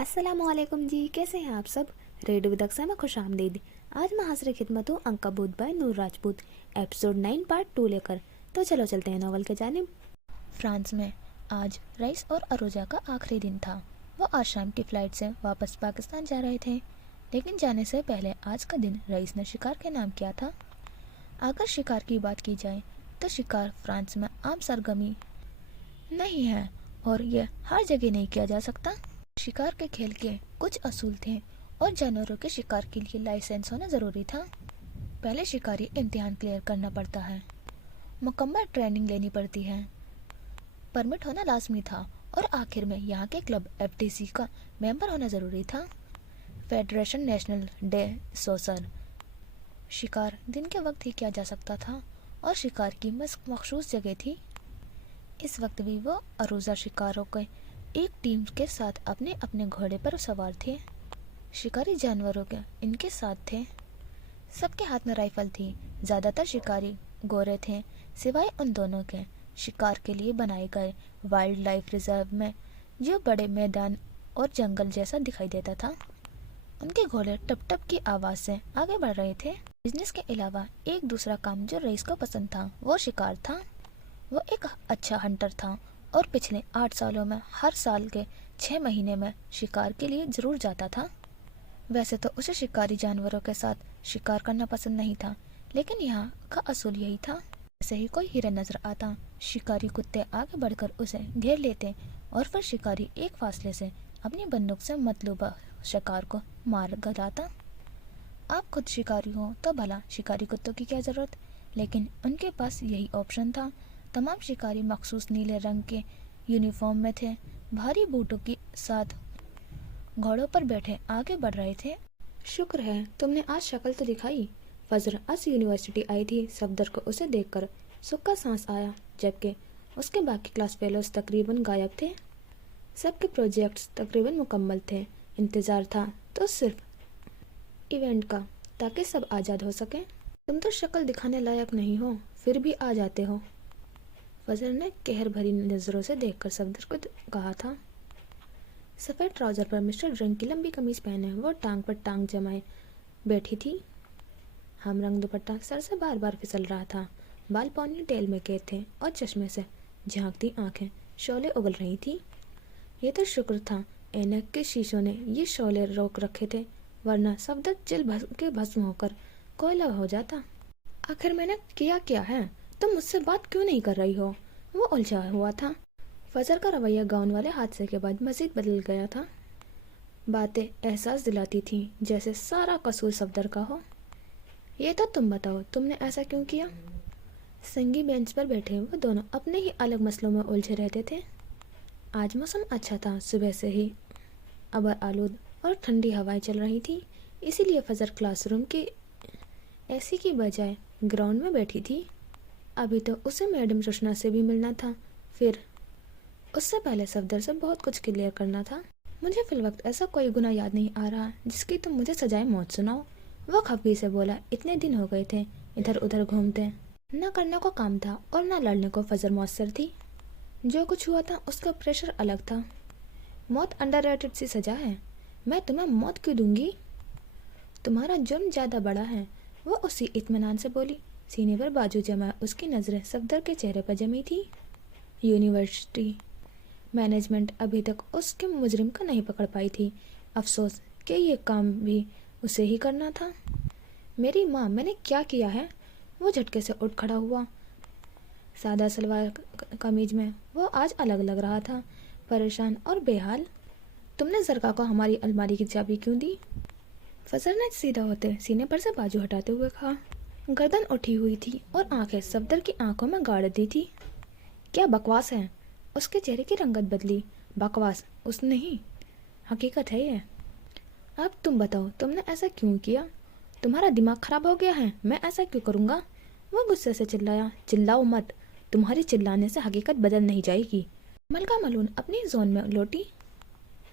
अस्सलाम वालेकुम जी, कैसे हैं आप सब। रेडियो विदक्सा में खुश आमदीद। आज मैं हाजिर खिदमत हूँ अंकबूत बाय नूर राजपूत एपिसोड 9 पार्ट 2 लेकर। तो चलो चलते हैं नॉवल के जानिब। फ्रांस में आज रईस और अरोजा का आखिरी दिन था। वो आज शाम की फ़्लाइट से वापस पाकिस्तान जा रहे थे, लेकिन जाने से पहले आज का दिन रईस ने शिकार के नाम किया था। अगर शिकार की बात की जाए तो शिकार फ्रांस में आम सरगर्मी नहीं है और ये हर जगह नहीं किया जा सकता। शिकार के खेल के कुछ असूल थे और जानवरों के शिकार के लिए लाइसेंस होना ज़रूरी था। पहले शिकारी इम्तिहान क्लियर करना पड़ता है, मुकम्मल ट्रेनिंग लेनी पड़ती है, परमिट होना लाजमी था और आखिर में यहाँ के क्लब एफटीसी का मेंबर होना ज़रूरी था, फेडरेशन नेशनल डे सोसर। शिकार दिन के वक्त ही किया जा सकता था और शिकार की मखसूस जगह थी। इस वक्त भी वो अरोजा शिकारों के एक टीम के साथ अपने अपने घोड़े पर सवार थे। शिकारी जानवरों के इनके साथ थे। सबके हाथ में राइफल थी। ज़्यादातर शिकारी गोरे थे, सिवाय उन दोनों के शिकार के लिए बनाए गए वाइल्ड लाइफ रिजर्व में, जो बड़े मैदान और जंगल जैसा दिखाई देता था। उनके घोड़े टप टप की आवाज़ से आगे बढ़ रहे थे। बिजनेस के अलावा एक दूसरा काम जो रईस को पसंद था वो शिकार था। वो एक अच्छा हंटर था और पिछले 8 सालों में हर साल के 6 महीने में शिकार के लिए ज़रूर जाता था। वैसे तो उसे शिकारी जानवरों के साथ शिकार करना पसंद नहीं था, लेकिन यहाँ का असूल यही था। जैसे ही कोई हिरन नजर आता, शिकारी कुत्ते आगे बढ़कर उसे घेर लेते और फिर शिकारी एक फासले से अपनी बंदूक से मतलूबा शिकार को मार गिराता। आप खुद शिकारी हो तो भला शिकारी कुत्तों की क्या ज़रूरत, लेकिन उनके पास यही ऑप्शन था। तमाम शिकारी मखसूस नीले रंग के यूनिफॉर्म में थे, भारी बूटों के साथ घोड़ों पर बैठे आगे बढ़ रहे थे। शुक्र है तुमने आज शक्ल तो दिखाई। फजर आज यूनिवर्सिटी आई थी। सफदर को उसे देखकर सुख का सांस आया, जबकि उसके बाकी क्लास फेलोज तकरीबन गायब थे। सबके प्रोजेक्ट्स तकरीबन मुकम्मल थे। इंतज़ार था तो सिर्फ इवेंट का, ताकि सब आज़ाद हो सकें। तुम तो शक्ल दिखाने लायक नहीं हो, फिर भी आ जाते हो। फजर ने कहर भरी नज़रों से देखकर सफदर को कहा था। सफ़ेद ट्राउज़र पर मिस्टर ड्रिंक की लंबी कमीज़ पहने वो टांग पर टांग जमाए बैठी थी। हम रंग दुपट्टा सर से बार बार फिसल रहा था। बाल पौनी टेल में कैद थे और चश्मे से झांकती आंखें शोले उगल रही थी। ये तो शुक्र था ऐनक के शीशों ने ये शोले रोक रखे थे, वरना सफदर चिल के भस्म होकर कोयला हो जाता। आखिर मैंने किया क्या है? तुम मुझसे बात क्यों नहीं कर रही हो? वो उलझा हुआ था। फजर का रवैया गाउन वाले हादसे के बाद मजीद बदल गया था। बातें एहसास दिलाती थीं जैसे सारा कसूर सफदर का हो। ये तो तुम बताओ, तुमने ऐसा क्यों किया? संगी बेंच पर बैठे वो दोनों अपने ही अलग मसलों में उलझे रहते थे। आज मौसम अच्छा था, सुबह से ही अबर आलूद और ठंडी हवाएं चल रही थी, इसीलिए फजर क्लासरूम की एसी की बजाय ग्राउंड में बैठी थी। अभी तो उसे मैडम रोशना से भी मिलना था, फिर उससे पहले सफदर से बहुत कुछ क्लियर करना था। मुझे फिलवक्त ऐसा कोई गुनाह याद नहीं आ रहा जिसकी तुम मुझे सजाए मौत सुनाओ, वो खफगी से बोला। इतने दिन हो गए थे इधर उधर घूमते, न करने को काम था और न लड़ने को फजर मौसर थी। जो कुछ हुआ था उसका प्रेशर अलग था। मौत अंडररेटेड सी सजा है। मैं तुम्हें मौत क्यों दूंगी? तुम्हारा जुर्म ज़्यादा बड़ा है, वो उसी इत्मीनान से बोली। सीने पर बाजू जमा उसकी नज़रें सफदर के चेहरे पर जमी थी। यूनिवर्सिटी मैनेजमेंट अभी तक उसके मुजरिम को नहीं पकड़ पाई थी। अफसोस कि ये काम भी उसे ही करना था। मेरी माँ, मैंने क्या किया है? वो झटके से उठ खड़ा हुआ। सादा सलवार कमीज में वो आज अलग लग रहा था, परेशान और बेहाल। तुमने जरका को हमारी अलमारी की चाबी क्यों दी? फजर ने सीधा होते सीने पर से बाजू हटाते हुए कहा। गर्दन उठी हुई थी और आंखें सफदर की आंखों में गाड़ दी थी। क्या बकवास है? उसके चेहरे की रंगत बदली। बकवास उस नहीं, हकीकत है ये। अब तुम बताओ, तुमने ऐसा क्यों किया? तुम्हारा दिमाग खराब हो गया है? मैं ऐसा क्यों करूँगा? वो गुस्से से चिल्लाया। चिल्लाओ मत, तुम्हारी चिल्लाने से हकीकत बदल नहीं जाएगी। मलका मलून अपनी जोन में लौटी।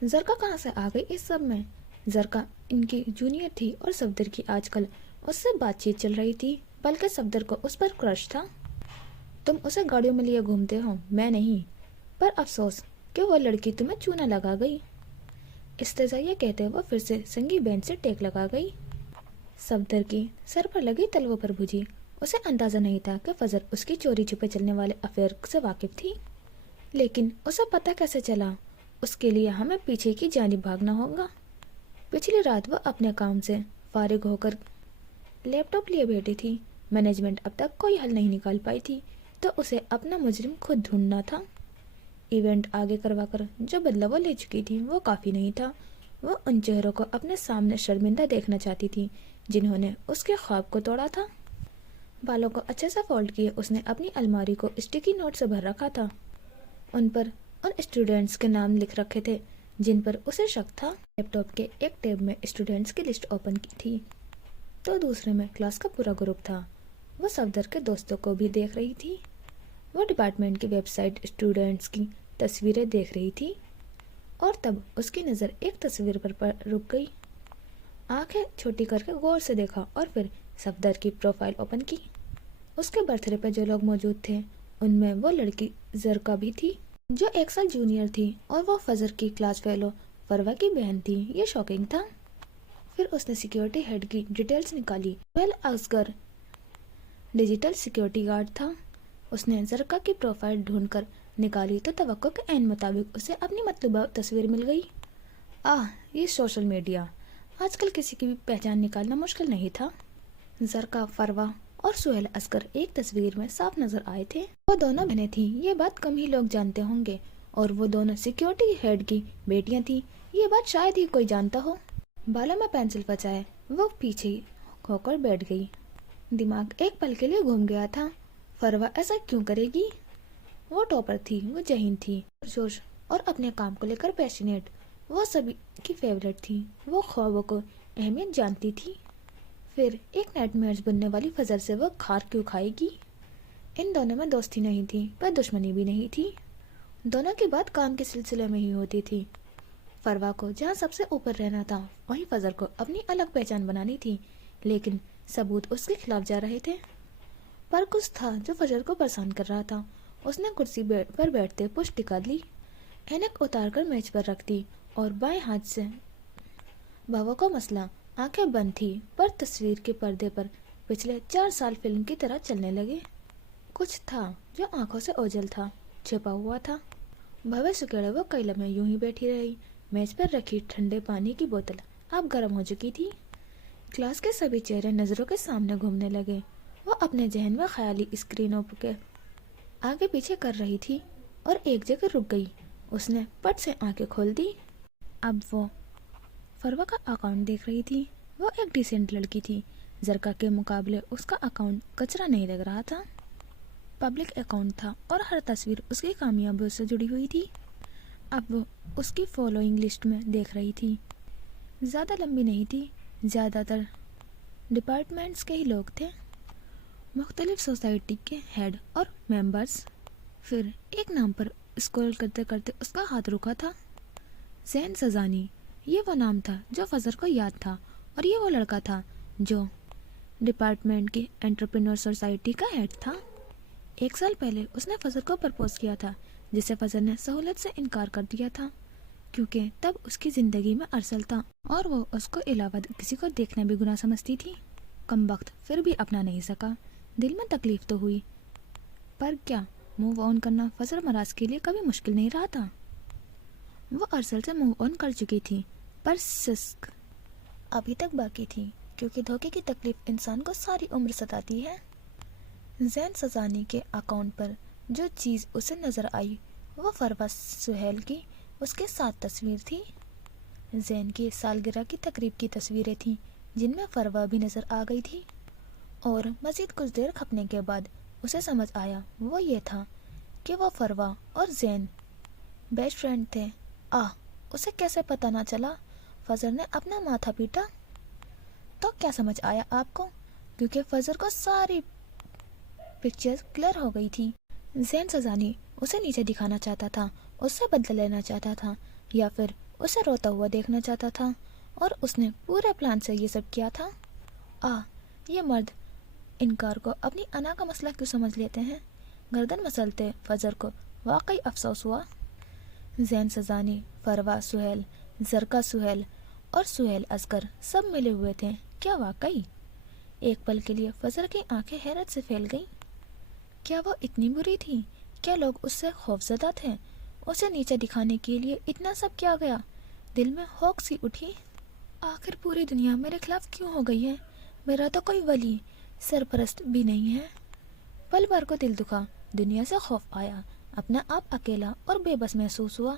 जरका कहाँ से आ गई इस सब में? जरका इनकी जूनियर थी और सफदर की आजकल उससे बातचीत चल रही थी, बल्कि सफदर को उस पर क्रश था। तुम उसे गाड़ियों में लिए घूमते हो, मैं नहीं। पर अफसोस कि वो लड़की तुम्हें चूना लगा गई। استزائیہ کہتے ہوئے پھر سے سنگی بینچ سے ٹیک لگا گئی۔ صفدر کی سر پر لگی تلووں پر بجھی۔ اسے اندازہ نہیں تھا کہ فضر اس کی چوری چھپے چلنے والے افیئر سے واقف تھی، لیکن اسے پتہ کیسے چلا؟ اس کے لیے ہمیں پیچھے کی جانب بھاگنا ہوگا۔ پچھلی رات وہ اپنے کام سے فارغ ہو کر لیپ ٹاپ لیے بیٹھی تھی۔ مینجمنٹ اب تک کوئی حل نہیں نکال پائی تھی، تو اسے اپنا مجرم خود ڈھونڈنا تھا۔ ایونٹ آگے کروا کر جو بدلہ وہ لے چکی تھی وہ کافی نہیں تھا۔ وہ ان چہروں کو اپنے سامنے شرمندہ دیکھنا چاہتی تھی جنہوں نے اس کے خواب کو توڑا تھا۔ بالوں کو اچھے سے فولڈ کیے اس نے اپنی الماری کو اسٹیکی نوٹ سے بھر رکھا تھا۔ ان پر ان اسٹوڈنٹس کے نام لکھ رکھے تھے جن پر اسے شک تھا۔ لیپ ٹاپ کے ایک ٹیب میں اسٹوڈنٹس کی لسٹ اوپن کی تھی تو دوسرے میں کلاس کا پورا گروپ تھا۔ وہ صفدر کے دوستوں کو بھی دیکھ رہی تھی۔ وہ ڈپارٹمنٹ کی ویب سائٹ اسٹوڈنٹس کی تصویریں دیکھ رہی تھی اور تب اس کی نظر ایک تصویر پر رک گئی۔ آنکھیں چھوٹی کر کے غور سے دیکھا اور پھر صفدر کی پروفائل اوپن کی۔ اس کے برتھ ڈے پہ جو لوگ موجود تھے ان میں وہ لڑکی زرکا بھی تھی جو 1 سال جونیئر تھی، اور وہ فضر کی کلاس فیلو فروا کی بہن تھی۔ یہ شاکنگ تھا۔ پھر اس نے سیکیورٹی ہیڈ کی ڈیٹیلز نکالی۔ Sohail Asghar digital security guard تھا۔ اس نے زرکا کی پروفائل ڈھونڈ کر نکالی تو توقع کے عین مطابق اسے اپنی مطلوبہ تصویر مل گئی۔ یہ سوشل میڈیا! آج کل کسی کی بھی پہچان نکالنا مشکل نہیں تھا۔ زرکا، فروا اور سہیل اصغر ایک تصویر میں صاف نظر آئے تھے۔ وہ دونوں بہنیں تھیں، یہ بات کم ہی لوگ جانتے ہوں گے، اور وہ دونوں سیکیورٹی ہیڈ کی بیٹیاں تھیں، یہ بات شاید ہی کوئی جانتا ہو۔ بالوں میں پینسل پچائے وہ پیچھے ہو کر بیٹھ گئی۔ دماغ ایک پل کے لیے گھوم گیا تھا۔ فروا ایسا کیوں کرے گی؟ وہ ٹاپر تھی، وہ ذہین تھی، جوش اور اپنے کام کو لے کر پیشنیٹ۔ وہ سبھی کی فیورٹ تھی۔ وہ خوابوں کو اہمیت جانتی تھی۔ پھر ایک نائٹ میئرز بننے والی فضر سے وہ کھار کیوں کھائے گی؟ ان دونوں میں دوستی نہیں تھی پر دشمنی بھی نہیں تھی۔ دونوں کی بات کام کے سلسلے میں ہی ہوتی تھی۔ فروا کو جہاں سب سے اوپر رہنا تھا وہیں فضر کو اپنی الگ پہچان بنانی تھی، لیکن ثبوت اس کے خلاف جا رہے تھے۔ پر کچھ تھا جو فجر کو پریشان کر رہا تھا۔ اس نے کرسی پر بیٹھتے پشت ٹکا لی، اینک اتار کر میز پر رکھ دی اور بائیں ہاتھ سے بھووں کو مسلا۔ آنکھیں بند تھی پر تصویر کے پردے پر پچھلے 4 سال فلم کی طرح چلنے لگے۔ کچھ تھا جو آنکھوں سے اوجھل تھا، چھپا ہوا تھا۔ بھویں سکیڑے وہ کئی لمحے یوں ہی بیٹھی رہی۔ میز پر رکھی ٹھنڈے پانی کی بوتل اب گرم ہو چکی تھی۔ کلاس کے سبھی چہرے نظروں کے سامنے گھومنے لگے۔ وہ اپنے ذہن میں خیالی اسکرینوں کے آگے پیچھے کر رہی تھی اور ایک جگہ رک گئی۔ اس نے پٹ سے آنکھیں کھول دی۔ اب وہ فروا کا اکاؤنٹ دیکھ رہی تھی۔ وہ ایک ڈیسنٹ لڑکی تھی۔ زرکا کے مقابلے اس کا اکاؤنٹ کچرا نہیں لگ رہا تھا۔ پبلک اکاؤنٹ تھا اور ہر تصویر اس کی کامیابیوں سے جڑی ہوئی تھی۔ اب وہ اس کی فالوئنگ لسٹ میں دیکھ رہی تھی۔ زیادہ لمبی نہیں تھی، زیادہ تر ڈپارٹمنٹس کے ہی لوگ تھے، مختلف سوسائٹی کے ہیڈ اور ممبرز۔ پھر ایک نام پر اسکرول کرتے کرتے اس کا ہاتھ رکا تھا، زین سزانی۔ یہ وہ نام تھا جو فضر کو یاد تھا، اور یہ وہ لڑکا تھا جو ڈپارٹمنٹ کی انٹرپرینور سوسائٹی کا ہیڈ تھا۔ 1 سال پہلے اس نے فضر کو پرپوز کیا تھا، جسے فضر نے سہولت سے انکار کر دیا تھا کیونکہ تب اس کی زندگی میں ارسل تھا اور وہ اس کو علاوہ کسی کو دیکھنا بھی گناہ سمجھتی تھی۔ کمبخت پھر بھی اپنا نہیں سکا۔ دل میں تکلیف تو ہوئی، پر کیا موو آن کرنا فضر مراز کے لیے کبھی مشکل نہیں رہا تھا؟ وہ ارسل سے موو آن کر چکی تھی، پر سسک ابھی تک باقی تھی، کیونکہ دھوکے کی تکلیف انسان کو ساری عمر ستاتی ہے۔ زین سزانی کے اکاؤنٹ پر جو چیز اسے نظر آئی وہ فروا سہیل کی اس کے ساتھ تصویر تھی۔ زین کی سالگرہ کی تقریب کی تصویریں تھیں جن میں فروا بھی نظر آ گئی تھی، اور مزید کچھ دیر کھپنے کے بعد اسے سمجھ آیا وہ یہ تھا کہ وہ فروا اور زین بیسٹ فرینڈ تھے۔ اسے کیسے پتہ نہ چلا؟ فضر نے اپنا ماتھا پیٹا۔ تو کیا سمجھ آیا آپ کو؟ کیونکہ فضر کو ساری پکچرز کلیئر ہو گئی تھی۔ زین سزانی اسے نیچے دکھانا چاہتا تھا، اس سے بدلہ لینا چاہتا تھا، یا پھر اسے روتا ہوا دیکھنا چاہتا تھا، اور اس نے پورے پلان سے یہ سب کیا تھا۔ یہ مرد انکار کو اپنی انا کا مسئلہ کیوں سمجھ لیتے ہیں؟ گردن مسلتے فضر کو واقعی افسوس ہوا۔ زین سزانی، فروا سہیل زرکا سہیل اور سہیل اصغر سب ملے ہوئے تھے. کیا واقعی؟ ایک پل کے لیے فضر کی آنکھیں حیرت سے پھیل گئیں. کیا وہ اتنی بری تھی؟ کیا لوگ اس سے خوفزدہ تھے؟ اسے نیچے دکھانے کے لیے اتنا سب کیا گیا؟ دل میں ہوک سی اٹھی. آخر پوری دنیا میرے خلاف کیوں ہو گئی ہے؟ میرا تو کوئی ولی سرپرست بھی نہیں ہے. پل بھر کو دل دکھا، دنیا سے خوف آیا، اپنا آپ اکیلا اور بے بس محسوس ہوا.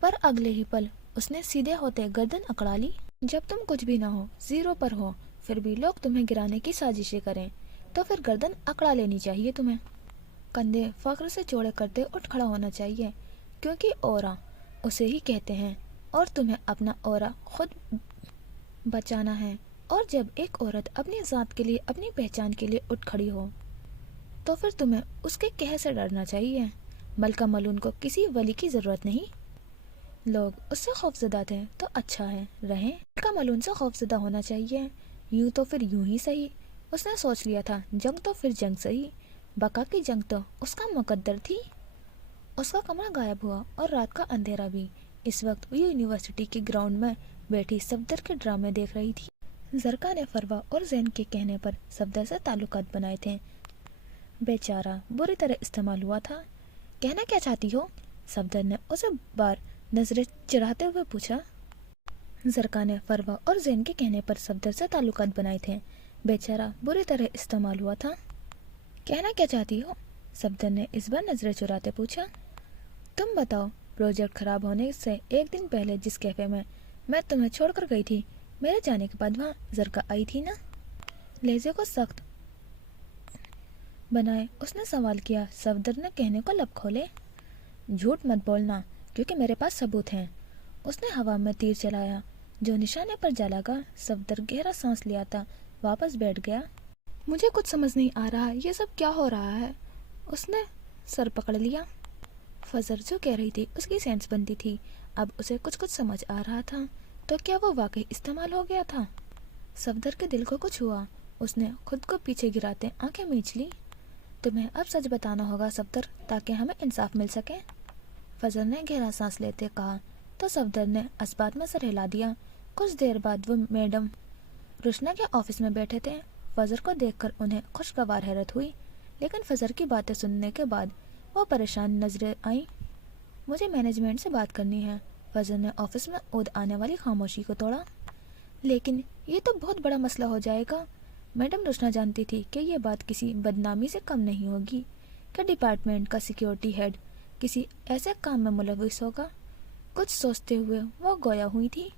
پر اگلے ہی پل اس نے سیدھے ہوتے گردن اکڑا لی. جب تم کچھ بھی نہ ہو، زیرو پر ہو، پھر بھی لوگ تمہیں گرانے کی سازشیں کریں تو پھر گردن اکڑا لینی چاہیے تمہیں. کندھے فخر سے چوڑے کرتے اٹھ کھڑا ہونا چاہیے، کیونکہ اورا اسے ہی کہتے ہیں اور تمہیں اپنا اورا خود بچانا ہے. اور جب ایک عورت اپنی ذات کے لیے، اپنی پہچان کے لیے اٹھ کھڑی ہو تو پھر تمہیں اس کے کہے سے ڈرنا چاہیے. ملکہ ملون کو کسی ولی کی ضرورت نہیں. لوگ اس سے خوفزدہ تھے تو اچھا ہے رہیں. ملکہ ملون سے خوفزدہ ہونا چاہیے. یوں تو پھر یوں ہی صحیح. اس نے سوچ لیا تھا، جنگ تو پھر جنگ صحیح. بقا کی جنگ تو اس کا مقدر تھی. اس کا کمرہ غائب ہوا اور رات کا اندھیرا بھی. اس وقت وہ یونیورسٹی کے گراؤنڈ میں بیٹھی صفدر کے ڈرامے دیکھ رہی تھی. زرکا نے فروا اور زین کے کہنے پر صفدر سے تعلقات بنائے تھے. بیچارہ بری طرح استعمال ہوا تھا. کہنا کیا چاہتی ہو؟ صفدر نے اسے بار نظریں چڑھاتے ہوئے پوچھا. زرکا نے فروا اور زین کے کہنے پر صفدر سے تعلقات بنائے تھے. بیچارہ بری طرح استعمال ہوا تھا. کہنا کیا چاہتی ہو؟ صفدر نے اس بار نظریں چراتے پوچھا. تم بتاؤ. پروجیکٹ خراب ہونے سے ایک دن پہلے جس کیفے میں تمہیں چھوڑ کر گئی تھی، میرے جانے کے بعد وہاں زرکا آئی تھی نا؟ لہجے کو سخت بنائے اس نے سوال کیا. صفدر نے کہنے کو لب کھولے. جھوٹ مت بولنا، کیونکہ میرے پاس ثبوت ہیں. اس نے ہوا میں تیر چلایا جو نشانے پر جا لگا. صفدر گہرا سانس لیا تھا، واپس بیٹھ گیا. مجھے کچھ سمجھ نہیں آ رہا، یہ سب کیا ہو رہا ہے؟ اس نے سر پکڑ لیا. فضر جو کہہ رہی تھی اس کی سینس بنتی تھی. اب اسے کچھ سمجھ آ رہا تھا. تو کیا وہ واقعی استعمال ہو گیا تھا؟ صفدر کے دل کو کچھ ہوا. اس نے خود کو پیچھے گراتے آنکھیں میچ لی. تمہیں اب سچ بتانا ہوگا صفدر، تاکہ ہمیں انصاف مل سکے. فضر نے گہرا سانس لیتے کہا. تو صفدر نے اسبات میں سر ہلا دیا. کچھ دیر بعد وہ میڈم روشنا کے آفس میں بیٹھے تھے. فضر کو دیکھ کر انہیں خوشگوار حیرت ہوئی، لیکن فضر کی باتیں سننے کے بعد وہ پریشان نظریں آئیں. مجھے مینجمنٹ سے بات کرنی ہے. فضر نے آفس میں اود آنے والی خاموشی کو توڑا. لیکن یہ تو بہت بڑا مسئلہ ہو جائے گا. میڈم روشنا جانتی تھی کہ یہ بات کسی بدنامی سے کم نہیں ہوگی کہ ڈپارٹمنٹ کا سیکیورٹی ہیڈ کسی ایسے کام میں ملوث ہوگا. کچھ سوچتے ہوئے وہ گویا ہوئی تھی.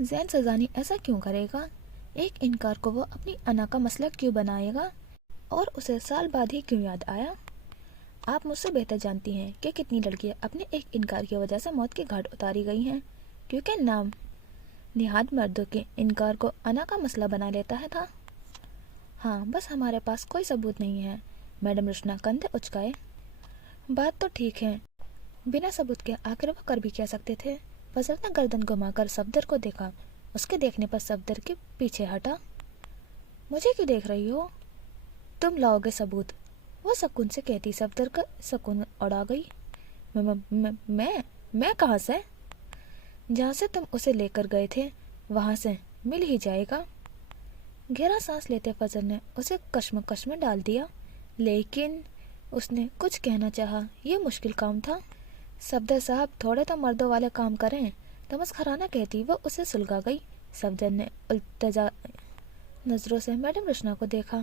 زین سزانی ایسا کیوں کرے گا؟ ایک انکار کو وہ اپنی انا کا مسئلہ کیوں بنائے گا؟ اور اسے سال بعد ہی کیوں یاد آیا؟ آپ مجھ سے بہتر جانتی ہیں کہ کتنی لڑکیاں اپنے ایک انکار کی وجہ سے موت کے گھاٹ اتاری گئی ہیں، کیونکہ نام نہاد مردوں کے انکار کو انا کا مسئلہ بنا لیتا ہے تھا. ہاں، بس ہمارے پاس کوئی ثبوت نہیں ہے. میڈم روشنا کندھے اچکائے. بات تو ٹھیک ہے، بنا ثبوت کے آخر وہ کر بھی کیا سکتے تھے؟ فضل نے گردن گھما کر صفدر کو دیکھا. اس کے دیکھنے پر صفدر کے پیچھے ہٹا. مجھے کیوں دیکھ رہی ہو؟ تم لاؤ گے ثبوت، وہ سکون سے کہتی. صفدر کا سکون اڑا گئی. میں کہاں سے؟ جہاں سے تم اسے لے کر گئے تھے وہاں سے مل ہی جائے گا. گہرا سانس لیتے فضل نے اسے کشمکش میں ڈال دیا. لیکن اس نے کچھ کہنا چاہا. یہ مشکل کام تھا. صفدر صاحب، تھوڑے تو مردوں والے کام کریں. تمسخرانہ کہتی وہ اسے سلگا گئی. صفدر نے التجا نظروں سے میڈم روشنا کو دیکھا.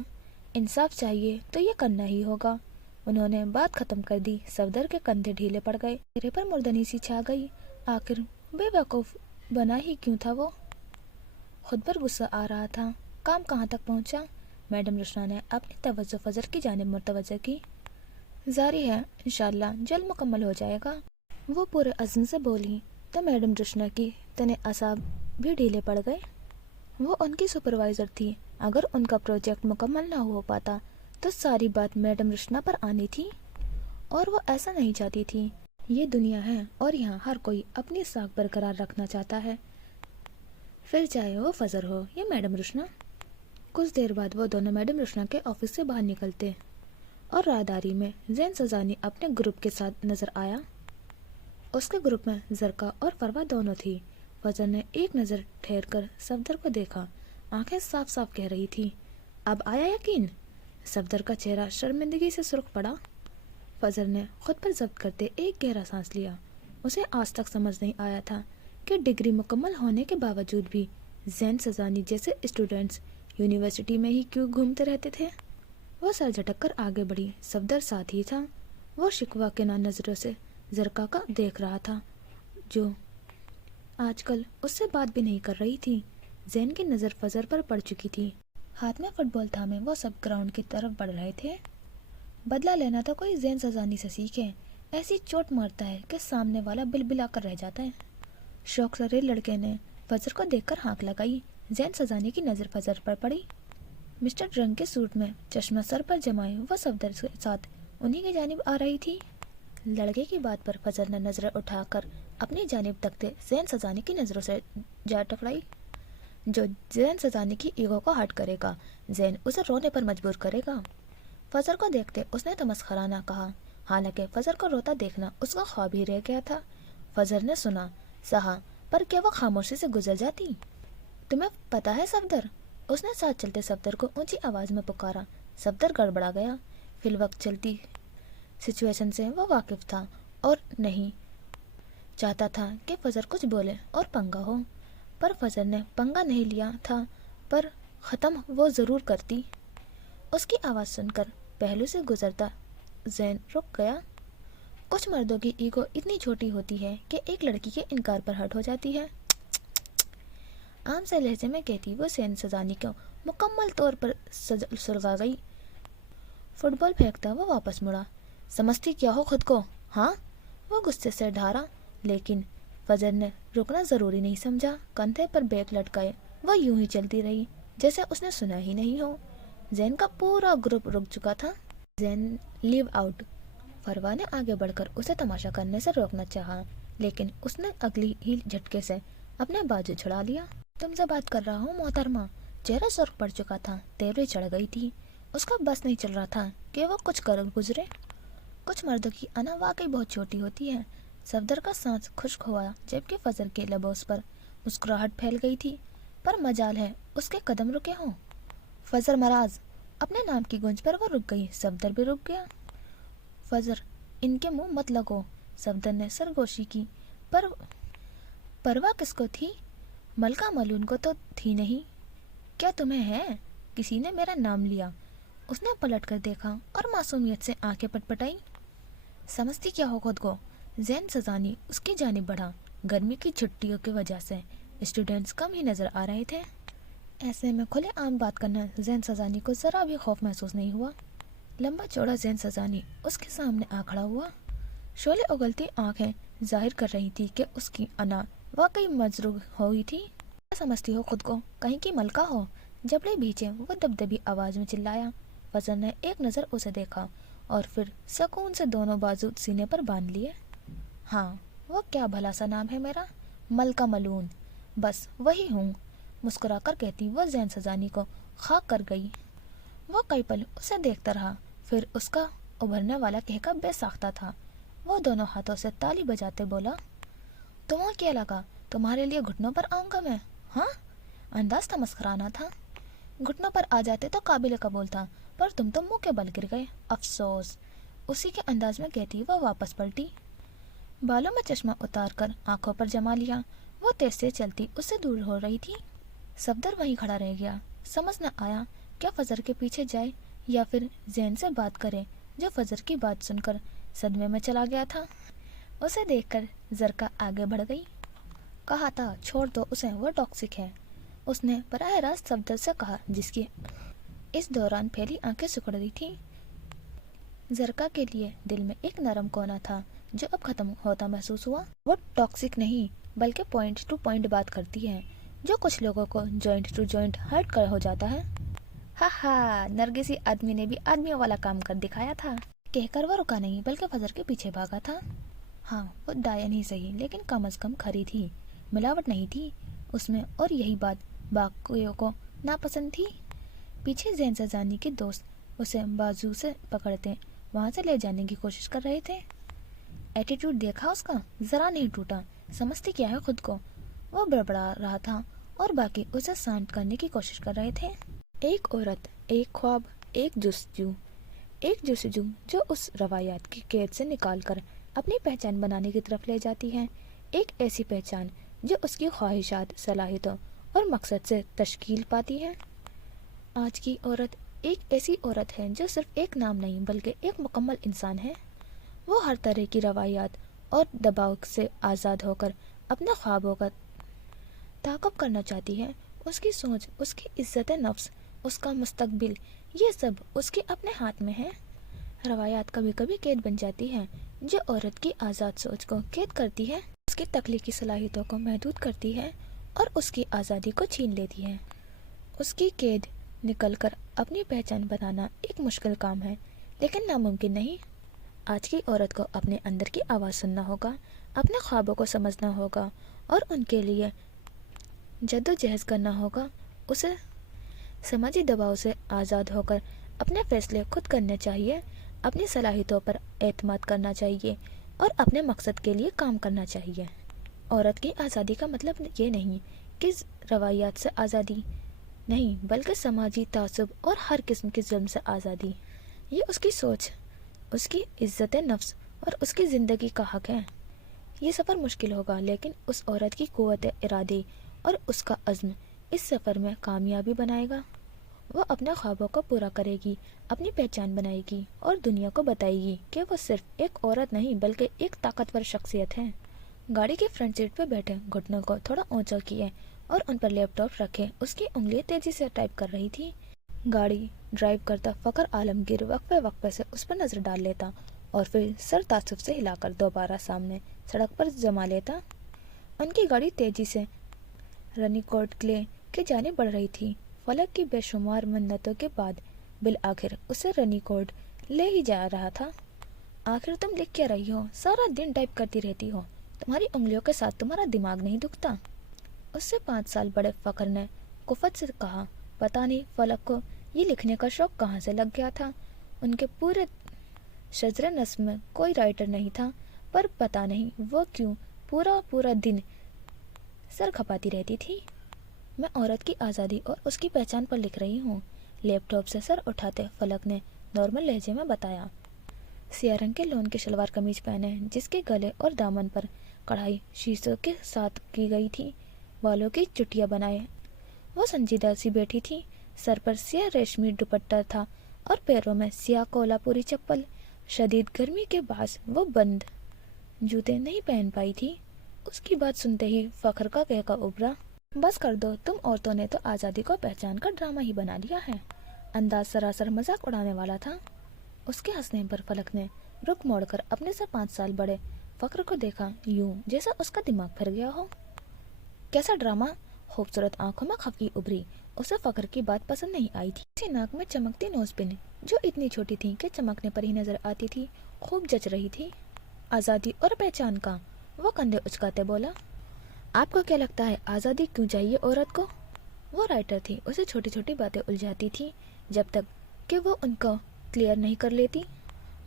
انصاف چاہیے تو یہ کرنا ہی ہوگا. انہوں نے بات ختم کر دی. صفدر کے کندھے ڈھیلے پڑ گئے. چہرے پر مردنی سی چھا گئی. آخر بے وقوف بنا ہی کیوں تھا وہ؟ خود پر غصہ آ رہا تھا. کام کہاں تک پہنچا؟ میڈم روشنا نے اپنی توجہ فضر کی جانب متوجہ کی. جاری ہے، انشاءاللہ جلد مکمل ہو جائے گا. وہ پورے عزم سے بولی تو میڈم روشنا کی تنے اعصاب بھی ڈھیلے پڑ گئے. وہ ان کی سپروائزر تھی. اگر ان کا پروجیکٹ مکمل نہ ہو پاتا تو ساری بات میڈم روشنا پر آنی تھی، اور وہ ایسا نہیں چاہتی تھی. یہ دنیا ہے اور یہاں ہر کوئی اپنی ساکھ برقرار رکھنا چاہتا ہے، پھر چاہے وہ فضر ہو یا میڈم روشنا. کچھ دیر بعد وہ دونوں میڈم روشنا کے آفس سے باہر نکلتے اور راہداری میں زین سزانی اپنے گروپ کے ساتھ نظر آیا. اس کے گروپ میں زرکا اور فروا دونوں تھی۔ فضل نے ایک نظر ٹھہر کر صفدر کو دیکھا، آنکھیں صاف صاف کہہ رہی تھی، اب آیا یقین؟ صفدر کا چہرہ شرمندگی سے سرخ پڑا۔ فضل نے خود پر ضبط کرتے ایک گہرا سانس لیا۔ اسے آج تک سمجھ نہیں آیا تھا کہ ڈگری مکمل ہونے کے باوجود بھی زین سزانی جیسے اسٹوڈنٹس یونیورسٹی میں ہی کیوں گھومتے رہتے تھے۔ وہ سر جھٹک کر آگے بڑھی۔ صفدر ساتھ ہی تھا۔ وہ شکوہ کے نظروں سے زرکا کا دیکھ رہا تھا، جو آج کل اس سے بات بھی نہیں کر رہی تھی۔ زین کی نظر فضل پر پڑ چکی تھی۔ ہاتھ میں فٹ بال تھامے وہ سب گراؤنڈ کی طرف بڑھ رہے تھے۔ بدلہ لینا تو کوئی زین سزانی سے سیکھے، ایسی چوٹ مارتا ہے کہ سامنے والا بلبلا کر رہ جاتا ہے۔ شوق سرے لڑکے نے فضل کو دیکھ کر ہانک لگائی۔ زین سزانی کی نظر فضل پر پڑی۔ مسٹر رنگ کے سوٹ میں چشمہ سر پر جمائے وہ صفدر کے ساتھ انہی کی جانب آ رہی تھی۔ لڑکے کی بات پر فضل نے نظریں اٹھا کر اپنی جانب تکتے زین سزانی کی نظروں سے جا ٹکرائی۔ جو زین سزانی کی ایگو کو ہرٹ کرے گا، زین اسے رونے پر مجبور کرے گا۔ فضل کو دیکھتے اس نے تمسخرانہ کہا، حالانکہ فضل کو روتا دیکھنا اس کا خواب ہی رہ گیا تھا۔ فضل نے سنا، سہا، پر کیا وہ خاموشی سے گزر جاتی؟ تمہیں پتا ہے صفدر؟ اس نے ساتھ چلتے صفدر کو اونچی آواز میں پکارا۔ صفدر گڑبڑا گیا۔ فی الوقت چلتی سچویشن سے وہ واقف تھا اور نہیں چاہتا تھا کہ فضل کچھ بولے اور پنگا ہو، پر فضل نے پنگا نہیں لیا تھا، پر ختم وہ ضرور کرتی۔ اس کی آواز سن کر پہلو سے گزرتا زین رک گیا۔ کچھ مردوں کی ایگو اتنی چھوٹی ہوتی ہے کہ ایک لڑکی کے انکار پر ہرٹ ہو جاتی ہے۔ عام سے لہجے میں کہتی وہ زین سزانی کو مکمل طور پر سلگا گئی۔ فٹ بال پھینکتا وہ واپس مڑا۔ سمجھتی کیا ہو خود کو، ہاں؟ وہ غصے سے ڈھارا، لیکن فضل نے رکنا ضروری نہیں سمجھا۔ کندھے پر بیگ لٹکائے وہ یوں ہی چلتی رہی جیسے اس نے سنا ہی نہیں ہو۔ زین کا پورا گروپ رک چکا تھا۔ زین لیو آؤٹ۔ فروا نے آگے بڑھ کر اسے تماشا کرنے سے روکنا چاہا، لیکن اس نے اگلی ہی جھٹکے سے اپنے بازو چھڑا لیا۔ تم سے بات کر رہا ہوں محترمہ۔ چہرہ سرخ پڑ چکا تھا، تیوری چڑھ گئی تھی۔ اس کا بس نہیں چل رہا تھا کہ وہ کچھ کر گزرے۔ کچھ مردوں کی انا واقعی بہت چھوٹی ہوتی ہے۔ صفدر کا سانس خشک ہوا جبکہ فضل کے لبوس پر مسکراہٹ پھیل گئی تھی، پر مجال ہے اس کے قدم رکے ہوں۔ فضل مراز، اپنے نام کی گونج پر وہ رک گئی۔ صفدر بھی رک گیا۔ فضل، ان کے منہ مت لگو۔ صفدر نے سرگوشی کی، پر پرواہ کس کو تھی؟ ملکہ ملون کو تو تھی نہیں۔ کیا تمہیں ہے؟ کسی نے میرا نام لیا۔ اس نے پلٹ کر دیکھا اور معصومیت سے آنکھیں پٹپٹائی۔ سمجھتی کیا ہو خود کو؟ زین سزانی اس کی جانب بڑھا۔ گرمی کی چھٹیوں کی وجہ سے اسٹوڈنٹس کم ہی نظر آ رہے تھے۔ ایسے میں کھلے عام بات کرنا زین سزانی کو ذرا بھی خوف محسوس نہیں ہوا۔ لمبا چوڑا زین سزانی اس کے سامنے آ کھڑا ہوا۔ شعلے اگلتی آنکھیں ظاہر کر رہی تھی کہ اس کی انا واقعی مجروح ہوئی تھی۔ کیا سمجھتی ہو خود کو؟ کہیں کی ملکہ ہو؟ جبڑے بھیچے وہ دبدبی آواز میں چلایا۔ فضل نے ایک نظر اسے دیکھا اور پھر سکون سے دونوں بازو سینے پر باندھ لیے۔ ہاں، وہ کیا بھلا سا نام ہے میرا؟ ملکہ ملون، بس وہی ہوں، مسکرا کر کہتی وہ زین سزانی کو خاک کر گئی۔ وہ کئی پل اسے دیکھتا رہا، پھر اس کا ابھرنے والا کہکا بے ساختہ تھا۔ وہ دونوں ہاتھوں سے تالی بجاتے بولا، تمہیں کیا لگا تمہارے لیے گھٹنوں پر آؤں گا میں، ہاں؟ انداز تمسخرانہ تھا۔ گھٹنوں پر آ جاتے تو قابل قبول تھا، پر تم تو منہ کے بل گر گئے، افسوس۔ اسی کے انداز میں کہتی وہ واپس پلٹی۔ بالوں میں چشمہ اتار کر آنکھوں پر جما لیا۔ وہ تیز سے چلتی اس سے دور ہو رہی تھی۔ صفدر وہیں کھڑا رہ گیا۔ سمجھ نہ آیا کیا فضل کے پیچھے جائے یا پھر زین سے بات کرے، جو فضل کی بات سن کر صدمے میں چلا گیا تھا۔ اسے دیکھ کر زرکا آگے بڑھ گئی۔ کہا تھا چھوڑ دو اسے، وہ ٹاکسک ہے، اس نے براہ راست صفدر سے کہا، جس کی اس دوران پھیلی آنکھیں سکڑ رہی تھیں۔ زرکا کے لیے دل میں ایک نرم کونا تھا جو اب ختم ہوتا محسوس ہوا۔ وہ ٹاکسک نہیں بلکہ پوائنٹ ٹو پوائنٹ بات کرتی ہے، جو کچھ لوگوں کو جوائنٹ ٹو جوائنٹ ہرٹ کر ہو جاتا ہے۔ ہاں ہاں، نرگسی آدمی نے بھی آدمیوں والا کام کر دکھایا تھا، کہہ کر وہ رکا نہیں بلکہ فضل کے پیچھے بھاگا تھا۔ ہاں، وہ ڈایا نہیں صحیح، لیکن کم از کم کھری تھی، ملاوٹ نہیں تھی اس میں، اور یہی بات باقیوں کو ناپسند تھی۔ پیچھے زین سزانی کے دوست اسے بازو سے پکڑتے وہاں سے لے جانے کی کوشش کر رہے تھے۔ एटीट्यूड देखा उसका, जरा नहीं टूटा, समझती क्या है खुद को। वो बड़बड़ा रहा था और बाकी उसे शांत करने की कोशिश कर रहे थे। एक औरत, एक ख्वाब, एक जस्तजू जो उस रवायात की कैद से निकालकर अपनी पहचान बनाने की तरफ ले जाती है। एक ऐसी पहचान जो उसकी ख्वाहिशात, सलाहियतों और मकसद से तश्कील पाती है। आज की औरत एक ऐसी औरत है जो सिर्फ एक नाम नहीं बल्कि एक मुकम्मल इंसान है। वो हर तरह की रवायात और दबाव से आज़ाद होकर अपने ख्वाबों का ताक़ब करना चाहती है। उसकी सोच, उसकी इज्जत नफ्स, उसका मुस्तकबिल, ये सब उसके अपने हाथ में है। रवायात कभी कभी कैद बन जाती है जो औरत की आज़ाद सोच को कैद करती है, उसकी तख्लीकी सलाहियतों को महदूद करती है और उसकी आज़ादी को छीन लेती है। उसकी कैद निकलकर अपनी पहचान बनाना एक मुश्किल काम है, लेकिन नामुमकिन नहीं। आज की औरत को अपने अंदर की आवाज़ सुनना होगा, अपने ख्वाबों को समझना होगा और उनके लिए जद्दोजहद करना होगा। उसे समाजी दबाव से आज़ाद होकर अपने फैसले खुद करने चाहिए, अपनी सलाहियतों पर एतमाद करना चाहिए और अपने मकसद के लिए काम करना चाहिए। औरत की आज़ादी का मतलब ये नहीं कि रवायात से आज़ादी नहीं, बल्कि समाजी तासुब और हर किस्म के जुल्म से आज़ादी। ये उसकी सोच, उसकी इज्जत नफ्स और उसकी ज़िंदगी का हक है। ये सफ़र मुश्किल होगा, लेकिन उस औरत की क़ुव्वत इरादे और उसका अज़्म इस सफ़र में कामयाबी बनाएगा। वो अपने ख्वाबों को पूरा करेगी, अपनी पहचान बनाएगी और दुनिया को बताएगी कि वो सिर्फ एक औरत नहीं बल्कि एक ताकतवर शख्सियत है। गाड़ी की फ्रंट सीट पर बैठे घुटनों को थोड़ा ऊंचा किए और उन पर लैपटॉप रखे उसकी उंगलियां तेजी से टाइप कर रही थी। गाड़ी ड्राइव करता फ़खर आलमगीर वक्फे वक्फे से उस पर नज़र डाल लेता और फिर सर तासुफ से हिलाकर दोबारा सामने सड़क पर जमा लेता। उनकी गाड़ी तेजी से रनीकोट क्ले के जाने बढ़ रही थी। फलक की बेशुमार मन्नतों के बाद बिल आखिर उसे रनीकोट ले ही जा रहा था। आखिर तुम लिख क्या रही हो? सारा दिन टाइप करती रहती हो, तुम्हारी उंगलियों के साथ तुम्हारा दिमाग नहीं दुखता? उससे 5 साल बड़े फ़खर ने कुफत से कहा। पता नहीं फलक को ये लिखने का शौक कहाँ से लग गया था। उनके पूरे शजरे नस्म में कोई राइटर नहीं था, पर पता नहीं वो क्यों पूरा पूरा दिन सर खपाती रहती थी। मैं औरत की आज़ादी और उसकी पहचान पर लिख रही हूँ, लैपटॉप से सर उठाते फलक ने नॉर्मल लहजे में बताया। सियाह रंग के लोन की शलवार कमीज पहने, जिसके गले और दामन पर कढ़ाई शीशों के साथ की गई थी, बालों की चुटिया बनाए वो संजीदा सी बैठी थी। सर पर सियाह रेशमी दुपट्टा था और पैरों में सियाह कोल्हापुरी चप्पल। शदीद गर्मी के बास वो बंद जूते नहीं पहन पाई थी। उसकी बात सुनते ही फ़खर का कहका उभरा। बस कर दो, तुम औरतों ने तो आज़ादी को पहचान कर ड्रामा ही बना लिया है। अंदाज सरासर मजाक उड़ाने वाला था। उसके हंसने पर फलक ने रुख मोड़कर अपने से 5 साल बड़े फ़खर को देखा, यूं जैसा उसका दिमाग फिर गया हो। कैसा ड्रामा? खूबसूरत आंखों में खफकी उभरी। उसे फ़खर की बात पसंद नहीं आई थी। उसकी नाक में चमकती नोजपिन, जो इतनी छोटी थी कि चमकने पर ही नजर आती थी, खूब जच रही थी। आज़ादी और पहचान का? वो कंधे उचकाते बोला। आपको क्या लगता है आज़ादी क्यों चाहिए औरत को? वो राइटर थी, उसे छोटी छोटी बातें उलझाती थी जब तक कि वो उनको क्लियर नहीं कर लेती।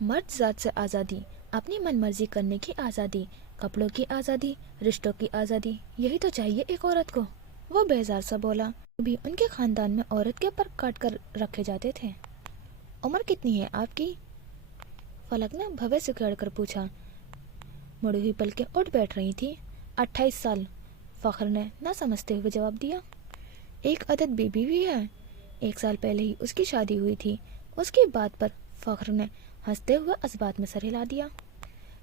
मर्द जात से आज़ादी, अपनी मनमर्जी करने की आज़ादी, कपड़ों की आज़ादी, रिश्तों की आज़ादी, यही तो चाहिए एक औरत को। वो बेजार सा बोला। भी उनके खानदान में औरत के पर काट कर रखे जाते थे। उम्र कितनी है आपकी? फलक ने भवे से कर पूछा। मुड़ी हुई पलकें उठ बैठ रही थी। 28 साल, फ़खर ने ना समझते हुए जवाब दिया। एक अदद बीबी भी है, 1 साल पहले ही उसकी शादी हुई थी। उसकी बात पर फ़खर ने हंसते हुए असबात में सर हिला दिया।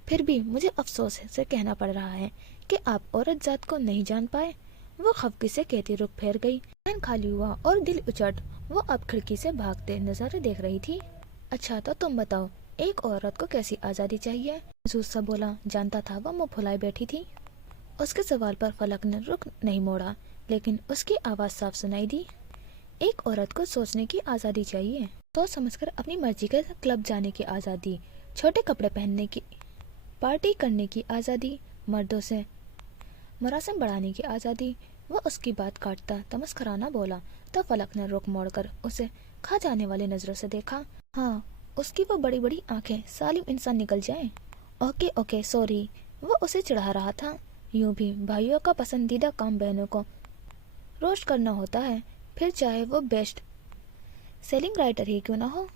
फिर भी मुझे अफसोस से कहना पड़ रहा है कि आप औरत जात को नहीं जान पाए। वो खफकी से कहती रुख फेर गई। ध्यान खाली हुआ और दिल उचट वो अब खिड़की से भागते नज़ारे देख रही थी। अच्छा तो तुम बताओ, एक औरत को कैसी आज़ादी चाहिए? महसूस सा बोला। जानता था वो मुँह फुलाए बैठी थी। उसके सवाल पर फलक ने रुख नहीं मोड़ा, लेकिन उसकी आवाज़ साफ सुनाई दी। एक औरत को सोचने की आज़ादी चाहिए, सोच समझकर अपनी मर्जी के क्लब जाने की आज़ादी, छोटे कपड़े पहनने की, पार्टी करने की आज़ादी, मर्दों से मरासिम बढ़ाने की आज़ादी। वो उसकी बात काटता तमस्कराना बोला तो फलक ने रुख मोड़कर उसे खा जाने वाली नज़रों से देखा। हाँ, उसकी वो बड़ी बड़ी आंखें सालिम इंसान निकल जाएं ओके ओके सॉरी। वो उसे चिढ़ा रहा था। यूं भी भाइयों का पसंदीदा काम बहनों को रोस्ट करना होता है, फिर चाहे वो बेस्ट सेलिंग राइटर ही क्यों ना हो।